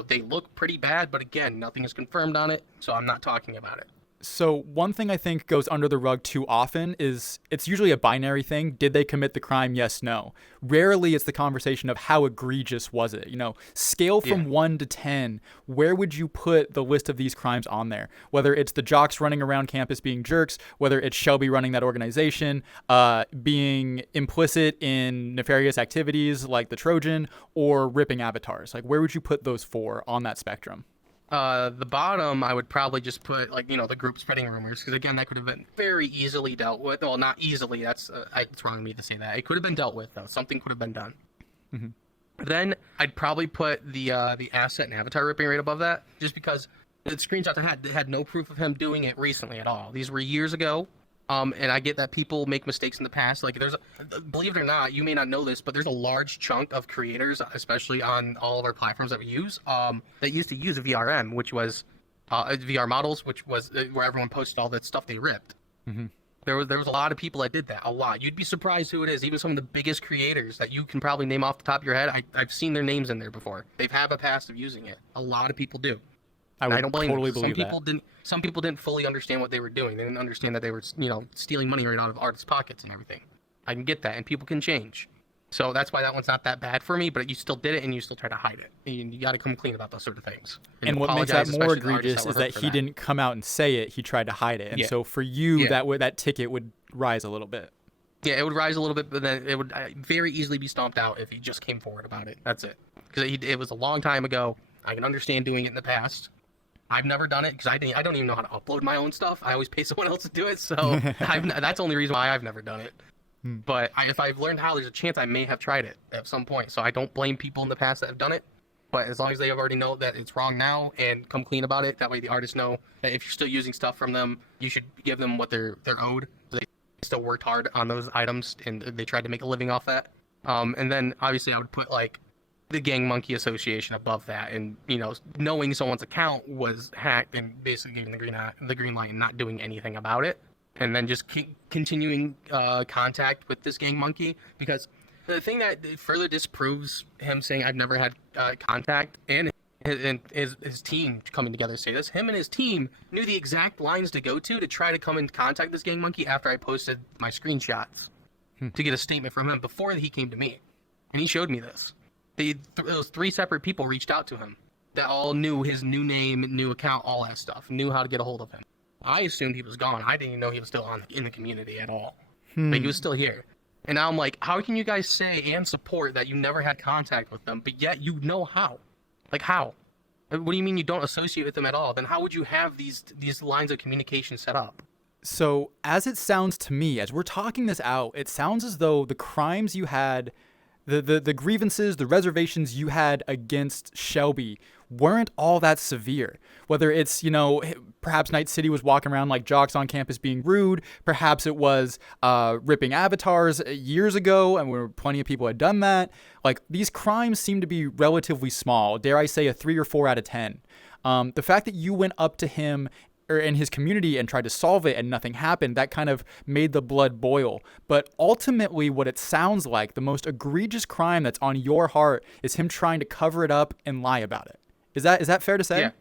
they look pretty bad, but again, nothing is confirmed on it, so I'm not talking about it. So one thing I think goes under the rug too often is it's usually a binary thing. Did they commit the crime? Yes, no. Rarely it's the conversation of how egregious was it? Scale from 1 to 10, where would you put the list of these crimes on there? Whether it's the jocks running around campus being jerks, whether it's Shellbie running that organization, being implicit in nefarious activities like the Trojan, or ripping avatars. Like, where would you put those four on that spectrum? The bottom, I would probably just put, the group spreading rumors, because, again, that could have been very easily dealt with. Well, not easily. It's wrong of me to say that. It could have been dealt with, though. Something could have been done. Mm-hmm. Then I'd probably put the asset and avatar ripping right above that, just because the screenshots I had no proof of him doing it recently at all. These were years ago. And I get that people make mistakes in the past. Like believe it or not, you may not know this, but there's a large chunk of creators, especially on all of our platforms that we use, that used to use a VRM, which was VR models, which was where everyone posted all that stuff they ripped. Mm-hmm. There was a lot of people that did that, a lot. You'd be surprised who it is. Even some of the biggest creators that you can probably name off the top of your head, I've seen their names in there before. They've had a past of using it. A lot of people do. I don't blame totally them. Some people didn't fully understand what they were doing. They didn't understand that they were, stealing money right out of artists' pockets and everything. I can get that, and people can change. So that's why that one's not that bad for me. But you still did it, and you still try to hide it. And you got to come clean about those sort of things. And what makes that more egregious is that he didn't come out and say it. He tried to hide it. And so for you, that ticket would rise a little bit. Yeah, it would rise a little bit, but then it would very easily be stomped out if he just came forward about it. That's it. Because it was a long time ago. I can understand doing it in the past. I've never done it because I don't even know how to upload my own stuff. I always pay someone else to do it, so that's the only reason why I've never done it. But if I've learned how, there's a chance I may have tried it at some point. So I don't blame people in the past that have done it. But as long as they already know that it's wrong now and come clean about it, that way the artists know that if you're still using stuff from them, you should give them what they're owed. They still worked hard on those items and they tried to make a living off that. And then obviously I would put like the Gang Monkey Association above that, and knowing someone's account was hacked and basically giving the green light and not doing anything about it, and then just continuing contact with this Gang Monkey, because the thing that further disproves him saying I've never had contact, and his team coming together to say this, him and his team knew the exact lines to go to try to come and contact this Gang Monkey after I posted my screenshots to get a statement from him before he came to me, and he showed me this. Those 3 separate people reached out to him that all knew his new name, new account, all that stuff, knew how to get a hold of him. I assumed he was gone. I didn't even know he was still in the community at all. But he was still here. And now I'm like, how can you guys say and support that you never had contact with them, but yet you know how? Like, how? What do you mean you don't associate with them at all? Then how would you have these lines of communication set up? So as it sounds to me, as we're talking this out, it sounds as though the crimes you had, the grievances, the reservations you had against Shellbie weren't all that severe. Whether it's, perhaps Night City was walking around like jocks on campus being rude. Perhaps it was ripping avatars years ago, and where plenty of people had done that. Like, these crimes seem to be relatively small. Dare I say a 3 or 4 out of 10. The fact that you went up to him or in his community and tried to solve it and nothing happened, that kind of made the blood boil. But ultimately, what it sounds like, the most egregious crime that's on your heart is him trying to cover it up and lie about it. Is that fair to say? Yeah,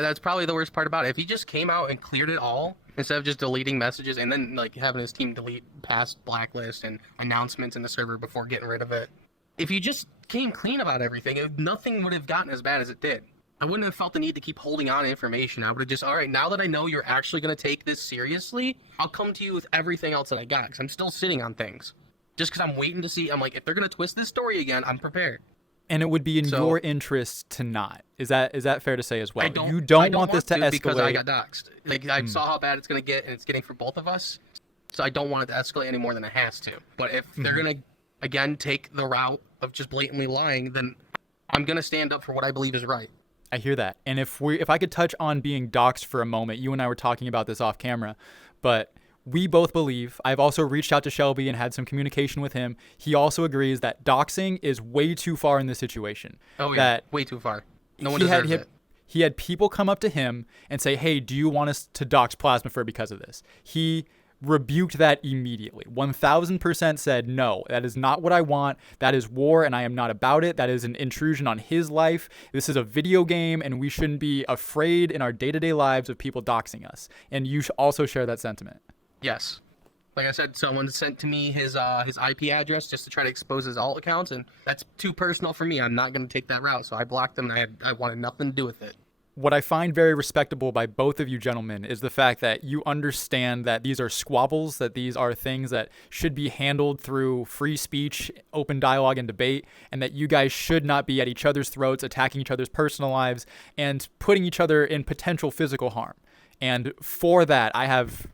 that's probably the worst part about it. If he just came out and cleared it all, instead of just deleting messages and then like having his team delete past blacklist and announcements in the server before getting rid of it. If you just came clean about everything, nothing would have gotten as bad as it did. I wouldn't have felt the need to keep holding on to information. I would have just, all right, now that I know you're actually going to take this seriously, I'll come to you with everything else that I got, because I'm still sitting on things. Just because I'm waiting to see, I'm like, if they're going to twist this story again, I'm prepared. And it would be in your interest to not. Is that fair to say as well? You don't want this to escalate. Because I got doxxed. Like, I saw how bad it's going to get, and it's getting for both of us. So I don't want it to escalate any more than it has to. But if they're going to, again, take the route of just blatantly lying, then I'm going to stand up for what I believe is right. I hear that. And if I could touch on being doxxed for a moment, you and I were talking about this off camera, but we both believe, I've also reached out to Shellbie and had some communication with him. He also agrees that doxing is way too far in this situation. Oh, yeah, that way too far. No one deserves it. He had people come up to him and say, hey, do you want us to dox Plasmafer because of this? He rebuked that immediately. 1000% said, no, that is not what I want. That is war, and I am not about it. That is an intrusion on his life. This is a video game, and we shouldn't be afraid in our day-to-day lives of people doxing us. And you should also share that sentiment. Yes. Like I said, someone sent to me his IP address just to try to expose his alt accounts, and that's too personal for me. I'm not going to take that route, so I blocked them, and I wanted nothing to do with it. What I find very respectable by both of you gentlemen is the fact that you understand that these are squabbles, that these are things that should be handled through free speech, open dialogue, and debate, and that you guys should not be at each other's throats, attacking each other's personal lives, and putting each other in potential physical harm. And for that, I have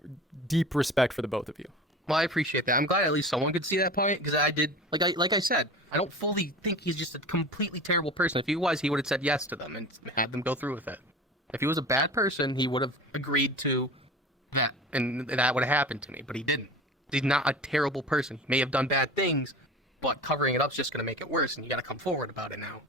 deep respect for the both of you. Well, I appreciate that. I'm glad at least someone could see that point, because I did, like I said, I don't fully think he's just a completely terrible person. If he was, he would have said yes to them and had them go through with it. If he was a bad person, he would have agreed to that, and that would have happened to me, but he didn't. He's not a terrible person. He may have done bad things, but covering it up is just going to make it worse, and you got to come forward about it now.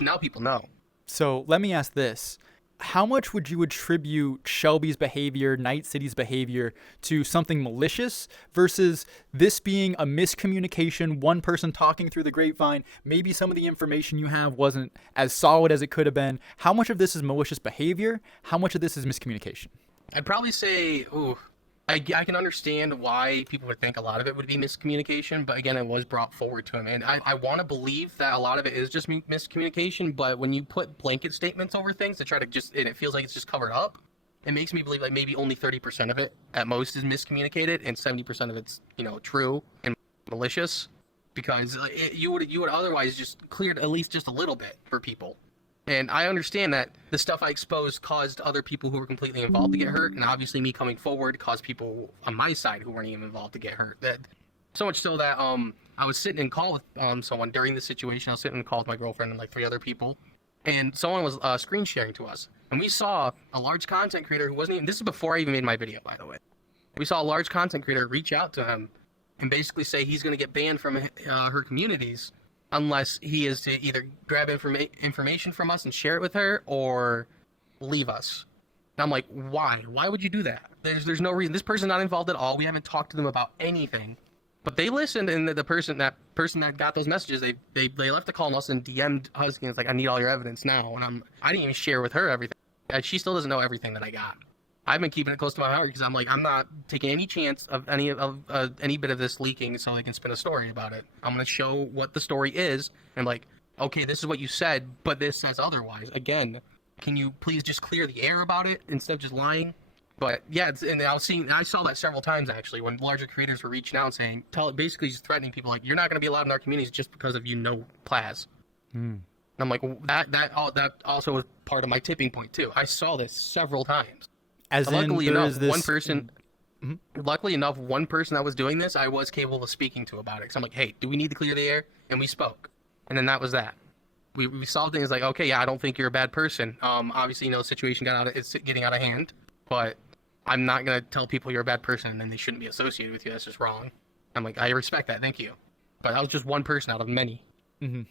Now people know. So let me ask this. How much would you attribute Shellbie's behavior, Night City's behavior, to something malicious versus this being a miscommunication, one person talking through the grapevine, maybe some of the information you have wasn't as solid as it could have been? How much of this is malicious behavior? How much of this is miscommunication? I'd probably say, I can understand why people would think a lot of it would be miscommunication, but again, it was brought forward to him. And I want to believe that a lot of it is just miscommunication, but when you put blanket statements over things to try to and it feels like it's just covered up, it makes me believe like maybe only 30% of it at most is miscommunicated and 70% of it's, true and malicious, because you would otherwise just cleared at least just a little bit for people. And I understand that the stuff I exposed caused other people who were completely involved to get hurt, and obviously me coming forward caused people on my side who weren't even involved to get hurt. That so much so that I was sitting in call with someone during the situation. I was sitting in call with my girlfriend and like 3 other people, and someone was screen sharing to us, and we saw a large content creator who wasn't even. This is before I even made my video, by the way. We saw a large content creator reach out to him and basically say he's going to get banned from her communities unless he is to either grab information from us and share it with her or leave us. And I'm like, why? Why would you do that? There's no reason. This person's not involved at all. We haven't talked to them about anything. But they listened, and the person that got those messages, they left a call on us and DM'd Husky, and it's like, I need all your evidence now. And I didn't even share with her everything. And she still doesn't know everything that I got. I've been keeping it close to my heart because I'm like, I'm not taking any chance of any bit of this leaking so they can spin a story about it. I'm going to show what the story is and like, okay, this is what you said, but this says otherwise. Again, can you please just clear the air about it instead of just lying? But yeah, and I saw that several times actually when larger creators were reaching out and saying, basically just threatening people like, you're not going to be allowed in our communities just because of Plas. And I'm like, that also was part of my tipping point too. I saw this several times. Luckily enough, one person that was doing this, I was capable of speaking to about it. So I'm like, hey, do we need to clear the air? And we spoke. And then that was that. We solved things like, okay, yeah, I don't think you're a bad person. Obviously, the situation it's getting out of hand, but I'm not going to tell people you're a bad person and then they shouldn't be associated with you. That's just wrong. I'm like, I respect that. Thank you. But that was just one person out of many. Mm-hmm.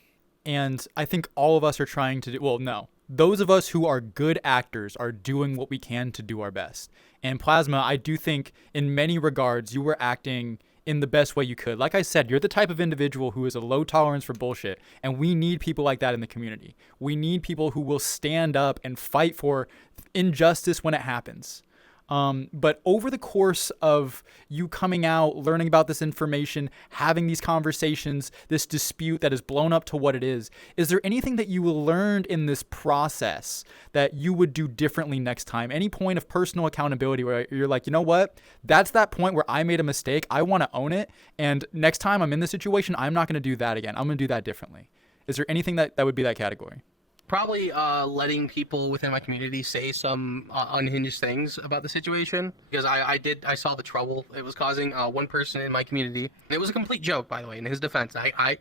And I think all of us are trying to do, well, no. Those of us who are good actors are doing what we can to do our best. And Plasma, I do think in many regards, you were acting in the best way you could. Like I said, you're the type of individual who is a low tolerance for bullshit. And we need people like that in the community. We need people who will stand up and fight for injustice when it happens. But over the course of you coming out, learning about this information, having these conversations, this dispute that has blown up to what it is there anything that you learned in this process that you would do differently next time? Any point of personal accountability where you're like, you know what? That's that point where I made a mistake. I want to own it. And next time I'm in this situation, I'm not going to do that again. I'm going to do that differently. Is there anything that would be that category? Probably letting people within my community say some unhinged things about the situation, because I saw the trouble it was causing. One person in my community, and it was a complete joke, by the way, in his defense. I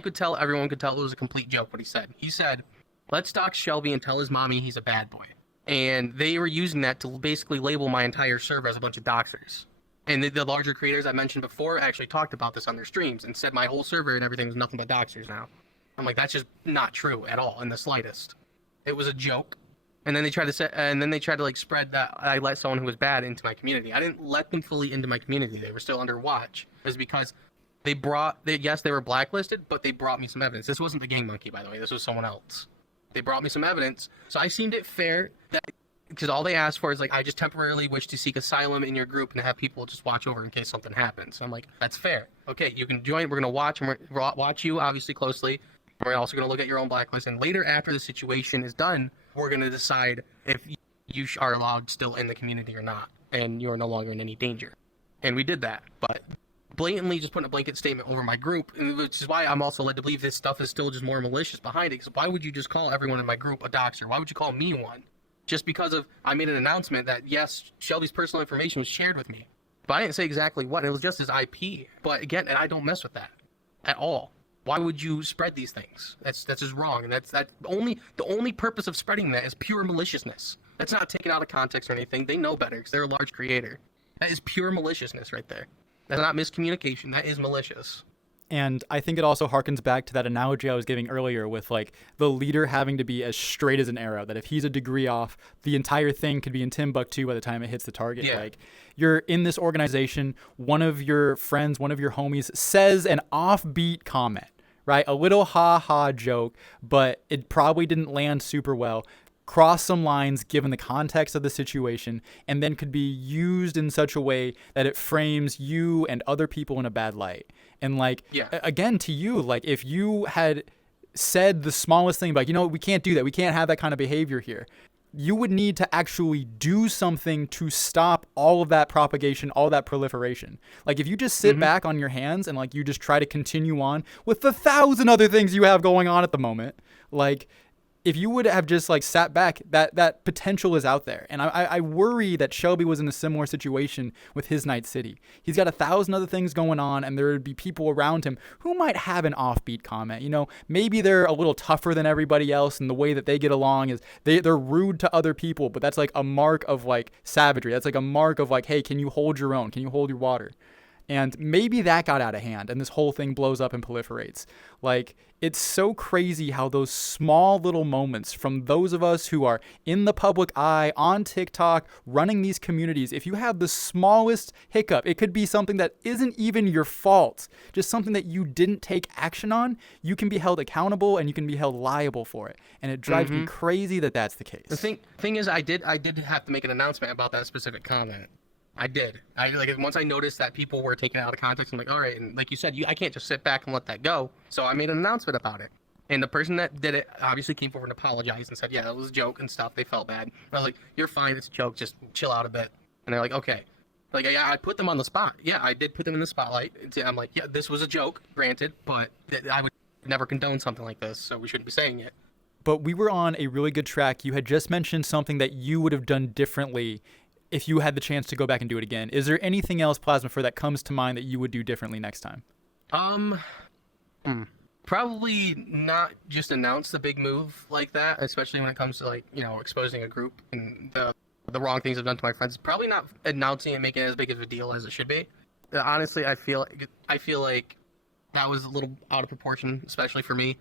could tell, everyone could tell it was a complete joke what he said. He said, let's dox Shellbie and tell his mommy he's a bad boy. And they were using that to basically label my entire server as a bunch of doxers. And the larger creators I mentioned before actually talked about this on their streams and said my whole server and everything was nothing but doxers now. I'm like, that's just not true at all in the slightest. It was a joke. And then they tried to like spread that I let someone who was bad into my community. I didn't let them fully into my community. They were still under watch. It was because they were blacklisted, but they brought me some evidence. This wasn't the Gang Monkey, by the way. This was someone else. They brought me some evidence. So I seemed it fair that, because all they asked for is like, I just temporarily wish to seek asylum in your group and have people just watch over in case something happens. So I'm like, that's fair. Okay, you can join. We're going to watch, and we're watch you obviously closely. We're also going to look at your own blacklist, and later, after the situation is done, we're going to decide if you are allowed still in the community or not, and you are no longer in any danger. And we did that, but blatantly just putting a blanket statement over my group, which is why I'm also led to believe this stuff is still just more malicious behind it, because why would you just call everyone in my group a doxer? Why would you call me one? Just because I made an announcement that, yes, Shelby's personal information was shared with me, but I didn't say exactly what. It was just his IP. But again, and I don't mess with that at all. Why would you spread these things? That's just wrong, and the only purpose of spreading that is pure maliciousness. That's not taken out of context or anything. They know better because they're a large creator. That is pure maliciousness right there. That's not miscommunication. That is malicious. And I think it also harkens back to that analogy I was giving earlier with like the leader having to be as straight as an arrow, that if he's a degree off, the entire thing could be in Timbuktu by the time it hits the target. Yeah. Like, you're in this organization, one of your friends, one of your homies says an offbeat comment, right? A little ha-ha joke, but it probably didn't land super well. Cross some lines given the context of the situation, and then could be used in such a way that it frames you and other people in a bad light. And like, again, to you, like if you had said the smallest thing, like, we can't do that. We can't have that kind of behavior here. You would need to actually do something to stop all of that propagation, all that proliferation. Like if you just sit back on your hands and like you just try to continue on with the 1,000 other things you have going on at the moment, like if you would have just like sat back, that potential is out there. And I worry that Shellbie was in a similar situation with his Night City. He's got 1,000 other things going on, and there would be people around him who might have an offbeat comment. You know, maybe they're a little tougher than everybody else, and the way that they get along is they're rude to other people, but that's like a mark of like savagery. That's like a mark of like, hey, can you hold your own? Can you hold your water? And maybe that got out of hand and this whole thing blows up and proliferates. Like, it's so crazy how those small little moments from those of us who are in the public eye, on TikTok, running these communities, if you have the smallest hiccup, it could be something that isn't even your fault, just something that you didn't take action on, you can be held accountable and you can be held liable for it. And it drives me crazy that that's the case. The thing is, I did have to make an announcement about that specific comment. I did. Once I noticed that people were taking it out of context, I'm like, all right. And like you said, I can't just sit back and let that go. So I made an announcement about it. And the person that did it obviously came forward and apologized and said, yeah, it was a joke and stuff. They felt bad. And I was like, you're fine. It's a joke. Just chill out a bit. And they're like, okay. Like, yeah, I put them on the spot. Yeah, I did put them in the spotlight. I'm like, yeah, this was a joke, granted, but I would never condone something like this, so we shouldn't be saying it. But we were on a really good track. You had just mentioned something that you would have done differently if you had the chance to go back and do it again. Is there anything else, Plasmafer, that comes to mind that you would do differently next time? Probably not just announce the big move like that, especially when it comes to, like, you know, exposing a group and the wrong things I've done to my friends. Probably not announcing and making it as big of a deal as it should be. Honestly, I feel like that was a little out of proportion, especially for me.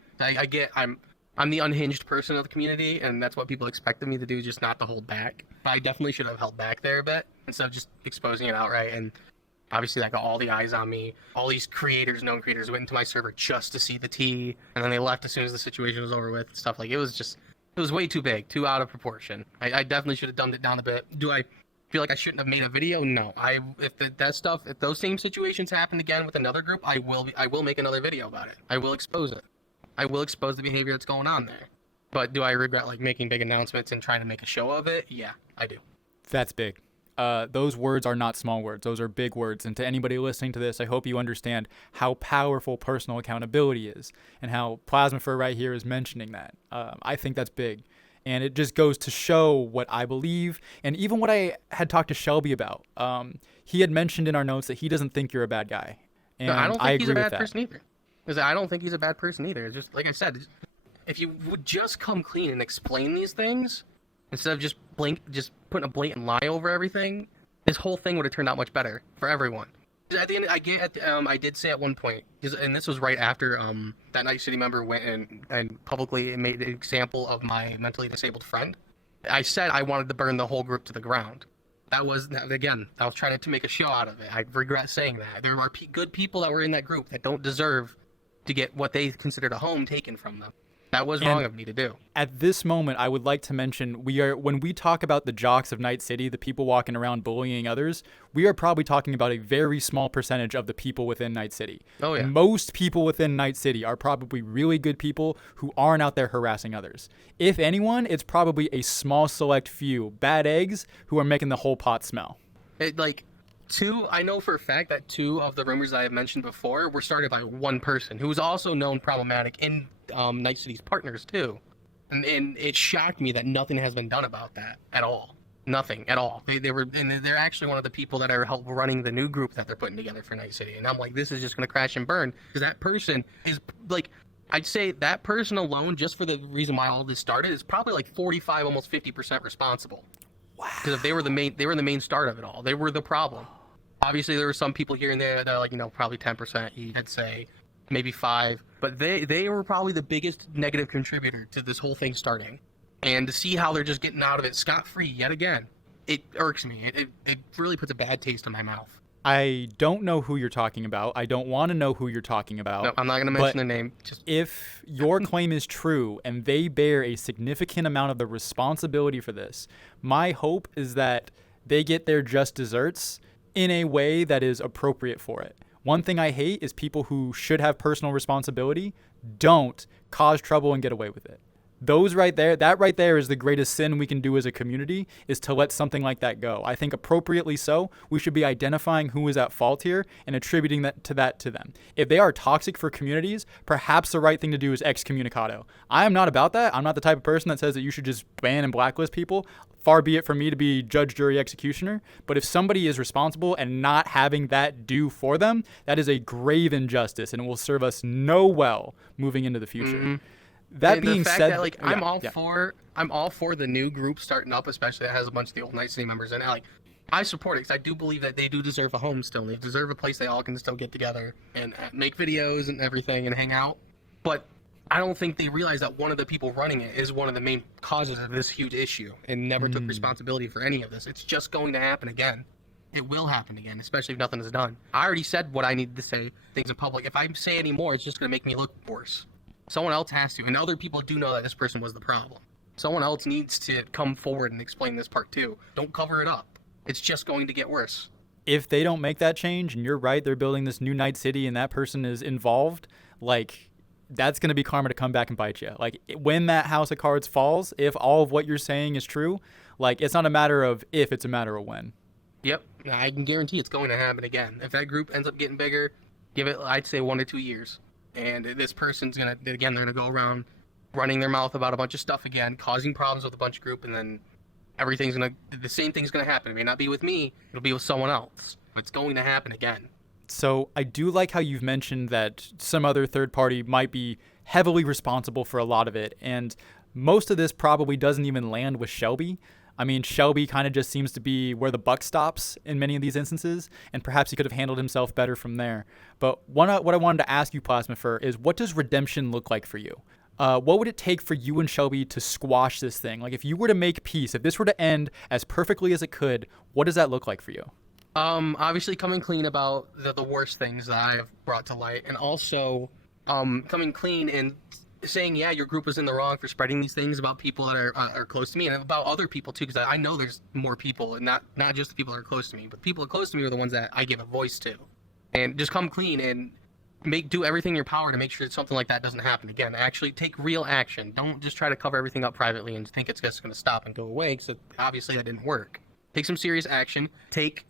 I'm the unhinged person of the community, and that's what people expected me to do, just not to hold back. But I definitely should have held back there a bit instead of just exposing it outright. And obviously, that got all the eyes on me. All these known creators, went into my server just to see the tea, and then they left as soon as the situation was over with. Stuff like it was way too big, too out of proportion. I definitely should have dumbed it down a bit. Do I feel like I shouldn't have made a video? No. If those same situations happen again with another group, I will make another video about it. I will expose it. I will expose the behavior that's going on there. But do I regret like making big announcements and trying to make a show of it? Yeah, I do. That's big. Those words are not small words. Those are big words. And to anybody listening to this, I hope you understand how powerful personal accountability is and how Plasmafer right here is mentioning that. I think that's big. And it just goes to show what I believe and even what I had talked to Shellbie about. He had mentioned in our notes that he doesn't think you're a bad guy. And no, I don't think he's a bad that. person either. Because I don't think he's a bad person either. It's just like I said, if you would just come clean and explain these things instead of just putting a blatant lie over everything, this whole thing would have turned out much better for everyone. At the end, I did say at one point, and this was right after that Night City member went and publicly made an example of my mentally disabled friend. I said I wanted to burn the whole group to the ground. That was, again, I was trying to make a show out of it. I regret saying that. There are good people that were in that group that don't deserve to get what they considered a home taken from them. That was wrong of me to do. At this moment, I would like to mention when we talk about the jocks of Night City, the people walking around bullying others, we are probably talking about a very small percentage of the people within Night City. Oh, yeah. Most people within Night City are probably really good people who aren't out there harassing others. If anyone, it's probably a small select few bad eggs who are making the whole pot smell. I know for a fact that 2 of the rumors I have mentioned before were started by one person who was also known problematic in Night City's partners too. And it shocked me that nothing has been done about that at all. Nothing at all. They're actually one of the people that are help running the new group that they're putting together for Night City. And I'm like, this is just going to crash and burn. Because that person is like, I'd say that person alone, just for the reason why all this started, is probably like 45, almost 50% responsible. Wow. Because if they were the main start of it all. They were the problem. Obviously, there were some people here and there that are like, probably 10%, I'd say, maybe 5%. But they were probably the biggest negative contributor to this whole thing starting. And to see how they're just getting out of it scot-free yet again, it irks me. It really puts a bad taste in my mouth. I don't know who you're talking about. I don't want to know who you're talking about. No, I'm not going to mention their name. If your claim is true and they bear a significant amount of the responsibility for this, my hope is that they get their just desserts in a way that is appropriate for it. One thing I hate is people who should have personal responsibility don't cause trouble and get away with it. Those right there, that right there is the greatest sin we can do as a community, is to let something like that go. I think appropriately so, we should be identifying who is at fault here and attributing that to them. If they are toxic for communities, perhaps the right thing to do is excommunicado. I am not about that. I'm not the type of person that says that you should just ban and blacklist people. Far be it from me to be judge, jury, executioner. But if somebody is responsible and not having that due for them, that is a grave injustice and it will serve us no well moving into the future. Mm-hmm. That and being the fact said, that, like, yeah, I'm all for the new group starting up, especially that has a bunch of the old Night City members in it. Like, I support it because I do believe that they do deserve a home still. They deserve a place they all can still get together and make videos and everything and hang out. But I don't think they realize that one of the people running it is one of the main causes of this huge issue and never took responsibility for any of this. It's just going to happen again. It will happen again, especially if nothing is done. I already said what I needed to say, things in public. If I say any more, it's just going to make me look worse. Someone else has to, and other people do know that this person was the problem. Someone else needs to come forward and explain this part too. Don't cover it up. It's just going to get worse. If they don't make that change, and you're right, they're building this new Night City and that person is involved, like, that's going to be karma to come back and bite you. Like, when that house of cards falls, if all of what you're saying is true, like, it's not a matter of if, it's a matter of when. Yep. I can guarantee it's going to happen again. If that group ends up getting bigger, give it, I'd say, 1 to 2 years. And this person's going to, again, they're going to go around running their mouth about a bunch of stuff again, causing problems with a bunch of group, and then everything's going to, the same thing's going to happen. It may not be with me, it'll be with someone else. But it's going to happen again. So I do like how you've mentioned that some other third party might be heavily responsible for a lot of it. And most of this probably doesn't even land with Shellbie. I mean, Shellbie kind of just seems to be where the buck stops in many of these instances, and perhaps he could have handled himself better from there. But what I wanted to ask you, Plasmafer, is what does redemption look like for you? What would it take for you and Shellbie to squash this thing? Like, if you were to make peace, if this were to end as perfectly as it could, what does that look like for you? Obviously coming clean about the worst things that I've brought to light, and also coming clean and saying, yeah, your group was in the wrong for spreading these things about people that are close to me, and about other people too, because I know there's more people, and not just the people that are close to me, but people that are close to me are the ones that I give a voice to. And just come clean and do everything in your power to make sure that something like that doesn't happen again. Actually take real action. Don't just try to cover everything up privately and think it's just going to stop and go away, because obviously that didn't work. Take some serious action. Take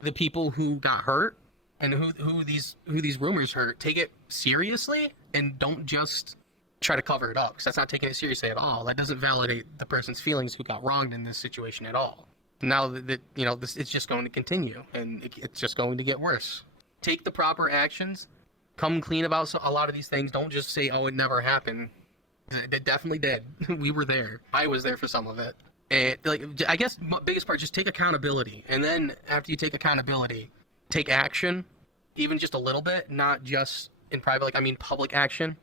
the people who got hurt and who these rumors hurt, take it seriously, and don't just try to cover it up, because that's not taking it seriously at all. That doesn't validate the person's feelings who got wronged in this situation at all. Now that this, it's just going to continue, and it's just going to get worse. Take the proper actions. Come clean about a lot of these things. Don't just say, oh, it never happened. It definitely did. We were there. I was there for some of it. And, like, I guess biggest part, just take accountability. And then after you take accountability, take action, even just a little bit, not just in private, like, I mean public action.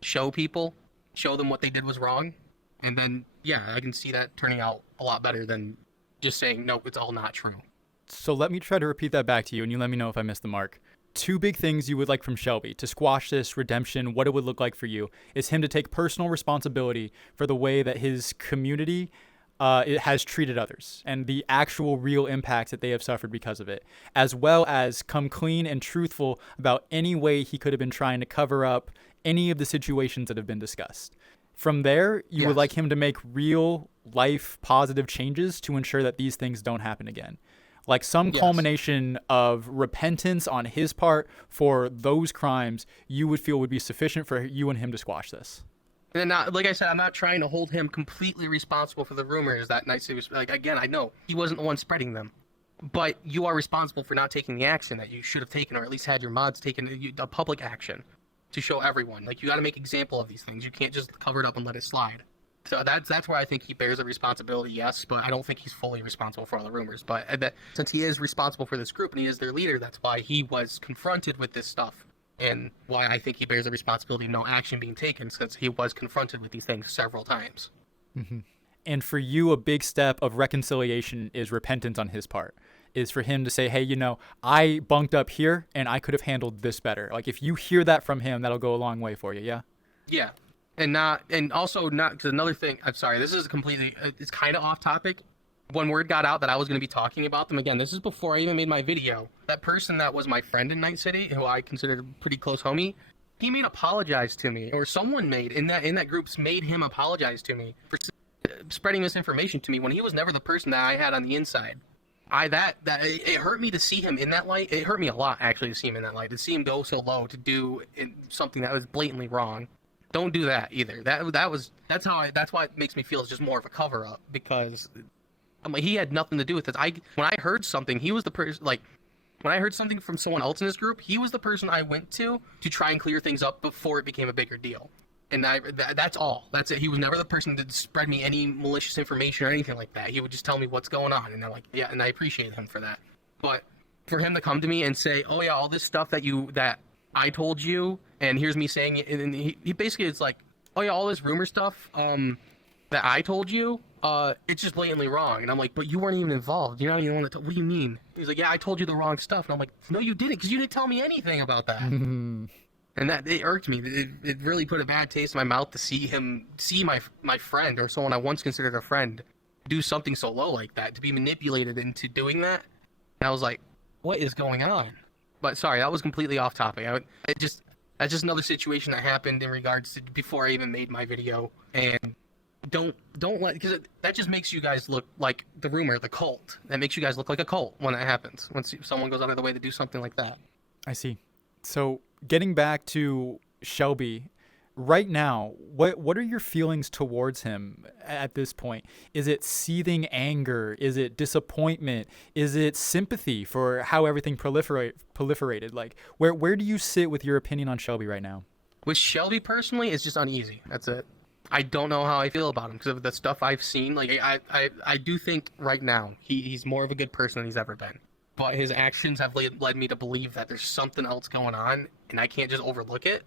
Show people, show them what they did was wrong. And then, yeah, I can see that turning out a lot better than just saying, no, it's all not true. So let me try to repeat that back to you, and you let me know if I missed the mark. 2 big things you would like from Shellbie to squash this redemption, what it would look like for you, is him to take personal responsibility for the way that his community it has treated others and the actual real impacts that they have suffered because of it, as well as come clean and truthful about any way he could have been trying to cover up any of the situations that have been discussed. From there, you would like him to make real life positive changes to ensure that these things don't happen again. Like some culmination of repentance on his part for those crimes you would feel would be sufficient for you and him to squash this. And like I said, I'm not trying to hold him completely responsible for the rumors that Night City was, like, again, I know he wasn't the one spreading them, but you are responsible for not taking the action that you should have taken, or at least had your mods taken a public action to show everyone. Like, you got to make example of these things. You can't just cover it up and let it slide. So that's where I think he bears a responsibility, yes, but I don't think he's fully responsible for all the rumors. But since he is responsible for this group and he is their leader, that's why he was confronted with this stuff. And why I think he bears a responsibility of no action being taken, since he was confronted with these things several times. Mm-hmm. And for you, a big step of reconciliation is repentance on his part, is for him to say, hey, I bunked up here and I could have handled this better. Like, if you hear that from him, that'll go a long way for you, yeah? Yeah. And also not, because another thing, I'm sorry, this is it's kind of off topic. When word got out that I was going to be talking about them, again, this is before I even made my video, that person that was my friend in Night City, who I considered a pretty close homie, he made apologize to me, or someone made in that group's made him apologize to me for spreading misinformation to me when he was never the person that I had on the inside. It hurt me to see him in that light. It hurt me a lot actually to see him in that light, to see him go so low to do something that was blatantly wrong. Don't do that either. That's why it makes me feel it's just more of a cover up, because I'm like, he had nothing to do with this. When I heard something, he was the person, like, when I heard something from someone else in his group, he was the person I went to try and clear things up before it became a bigger deal. And that's all. That's it. He was never the person to spread me any malicious information or anything like that. He would just tell me what's going on, and I'm like, yeah, and I appreciate him for that. But for him to come to me and say, oh yeah, all this stuff that I told you, and here's me saying it, and he basically is like, oh yeah, all this rumor stuff that I told you, it's just blatantly wrong. And I'm like, but you weren't even involved. You're not even the one that what do you mean? He's like, yeah, I told you the wrong stuff. And I'm like, no, you didn't, because you didn't tell me anything about that. And that, it irked me. It really put a bad taste in my mouth to see my friend, or someone I once considered a friend, do something so low like that, to be manipulated into doing that. And I was like, what is going on? But sorry, that was completely off topic. That's just another situation that happened in regards to before I even made my video. And don't let, because that just makes you guys look like the rumor, the cult. That makes you guys look like a cult when that happens. Once someone goes out of the way to do something like that. I see. So getting back to Shellbie, right now, what are your feelings towards him at this point? Is it seething anger? Is it disappointment? Is it sympathy for how everything proliferated? Like, where do you sit with your opinion on Shellbie right now? With Shellbie personally, it's just uneasy. That's it. I don't know how I feel about him because of the stuff I've seen. Like, I do think right now he's more of a good person than he's ever been. But his actions have led me to believe that there's something else going on, and I can't just overlook it.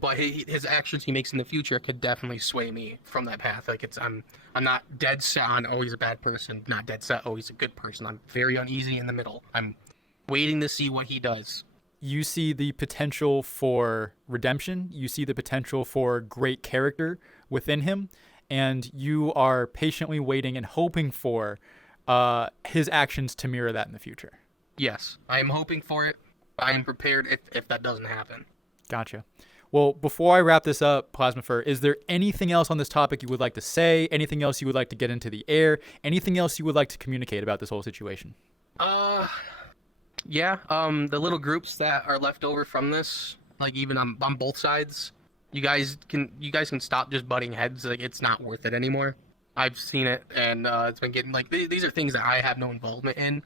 But his actions he makes in the future could definitely sway me from that path. Like, I'm not dead set on, oh, he's a bad person. Not dead set, oh, he's a good person. I'm very uneasy in the middle. I'm waiting to see what he does. You see the potential for redemption. You see the potential for great character within him, and you are patiently waiting and hoping for his actions to mirror that in the future. Yes, I am hoping for it. I am prepared if that doesn't happen. Gotcha. Well, before I wrap this up, Plasmafer, is there anything else on this topic you would like to say? Anything else you would like to get into the air? Anything else you would like to communicate about this whole situation? Yeah. The little groups that are left over from this, like even on both sides, you guys can stop just butting heads. Like, it's not worth it anymore. I've seen it, and it's been getting, like, these are things that I have no involvement in,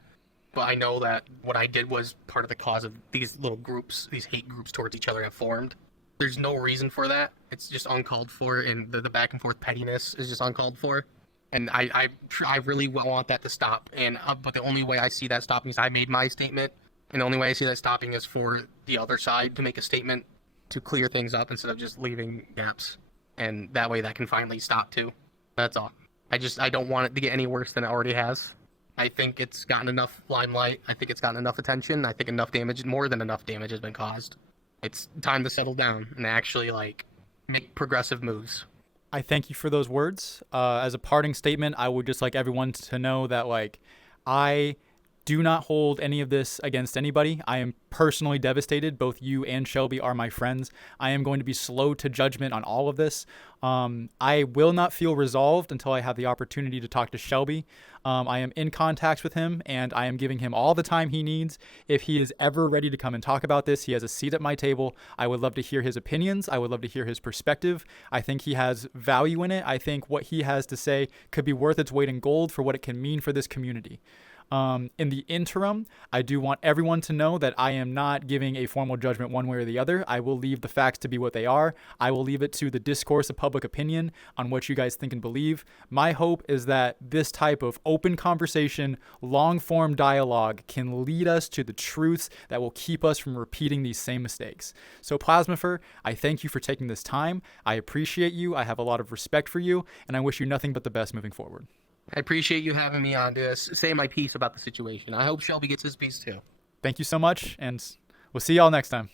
but I know that what I did was part of the cause of these little groups, these hate groups towards each other have formed. There's no reason for that. It's just uncalled for, and the back and forth pettiness is just uncalled for. And I really want that to stop. And but the only way I see that stopping is I made my statement, and the only way I see that stopping is for the other side to make a statement to clear things up instead of just leaving gaps. And that way that can finally stop too. That's all. I don't want it to get any worse than it already has. I think it's gotten enough limelight. I think it's gotten enough attention. I think enough damage, more than enough damage, has been caused. It's time to settle down and actually, like, make progressive moves. I thank you for those words. As a parting statement, I would just like everyone to know that, like, I do not hold any of this against anybody. I am personally devastated. Both you and Shellbie are my friends. I am going to be slow to judgment on all of this. I will not feel resolved until I have the opportunity to talk to Shellbie. I am in contact with him, and I am giving him all the time he needs. If he is ever ready to come and talk about this, he has a seat at my table. I would love to hear his opinions. I would love to hear his perspective. I think he has value in it. I think what he has to say could be worth its weight in gold for what it can mean for this community. In the interim, I do want everyone to know that I am not giving a formal judgment one way or the other. I will leave the facts to be what they are. I will leave it to the discourse of public opinion on what you guys think and believe. My hope is that this type of open conversation, long-form dialogue can lead us to the truths that will keep us from repeating these same mistakes. So, Plasmafer, I thank you for taking this time. I appreciate you. I have a lot of respect for you, and I wish you nothing but the best moving forward. I appreciate you having me on to say my piece about the situation. I hope Shellbie gets his piece too. Thank you so much, and we'll see y'all next time.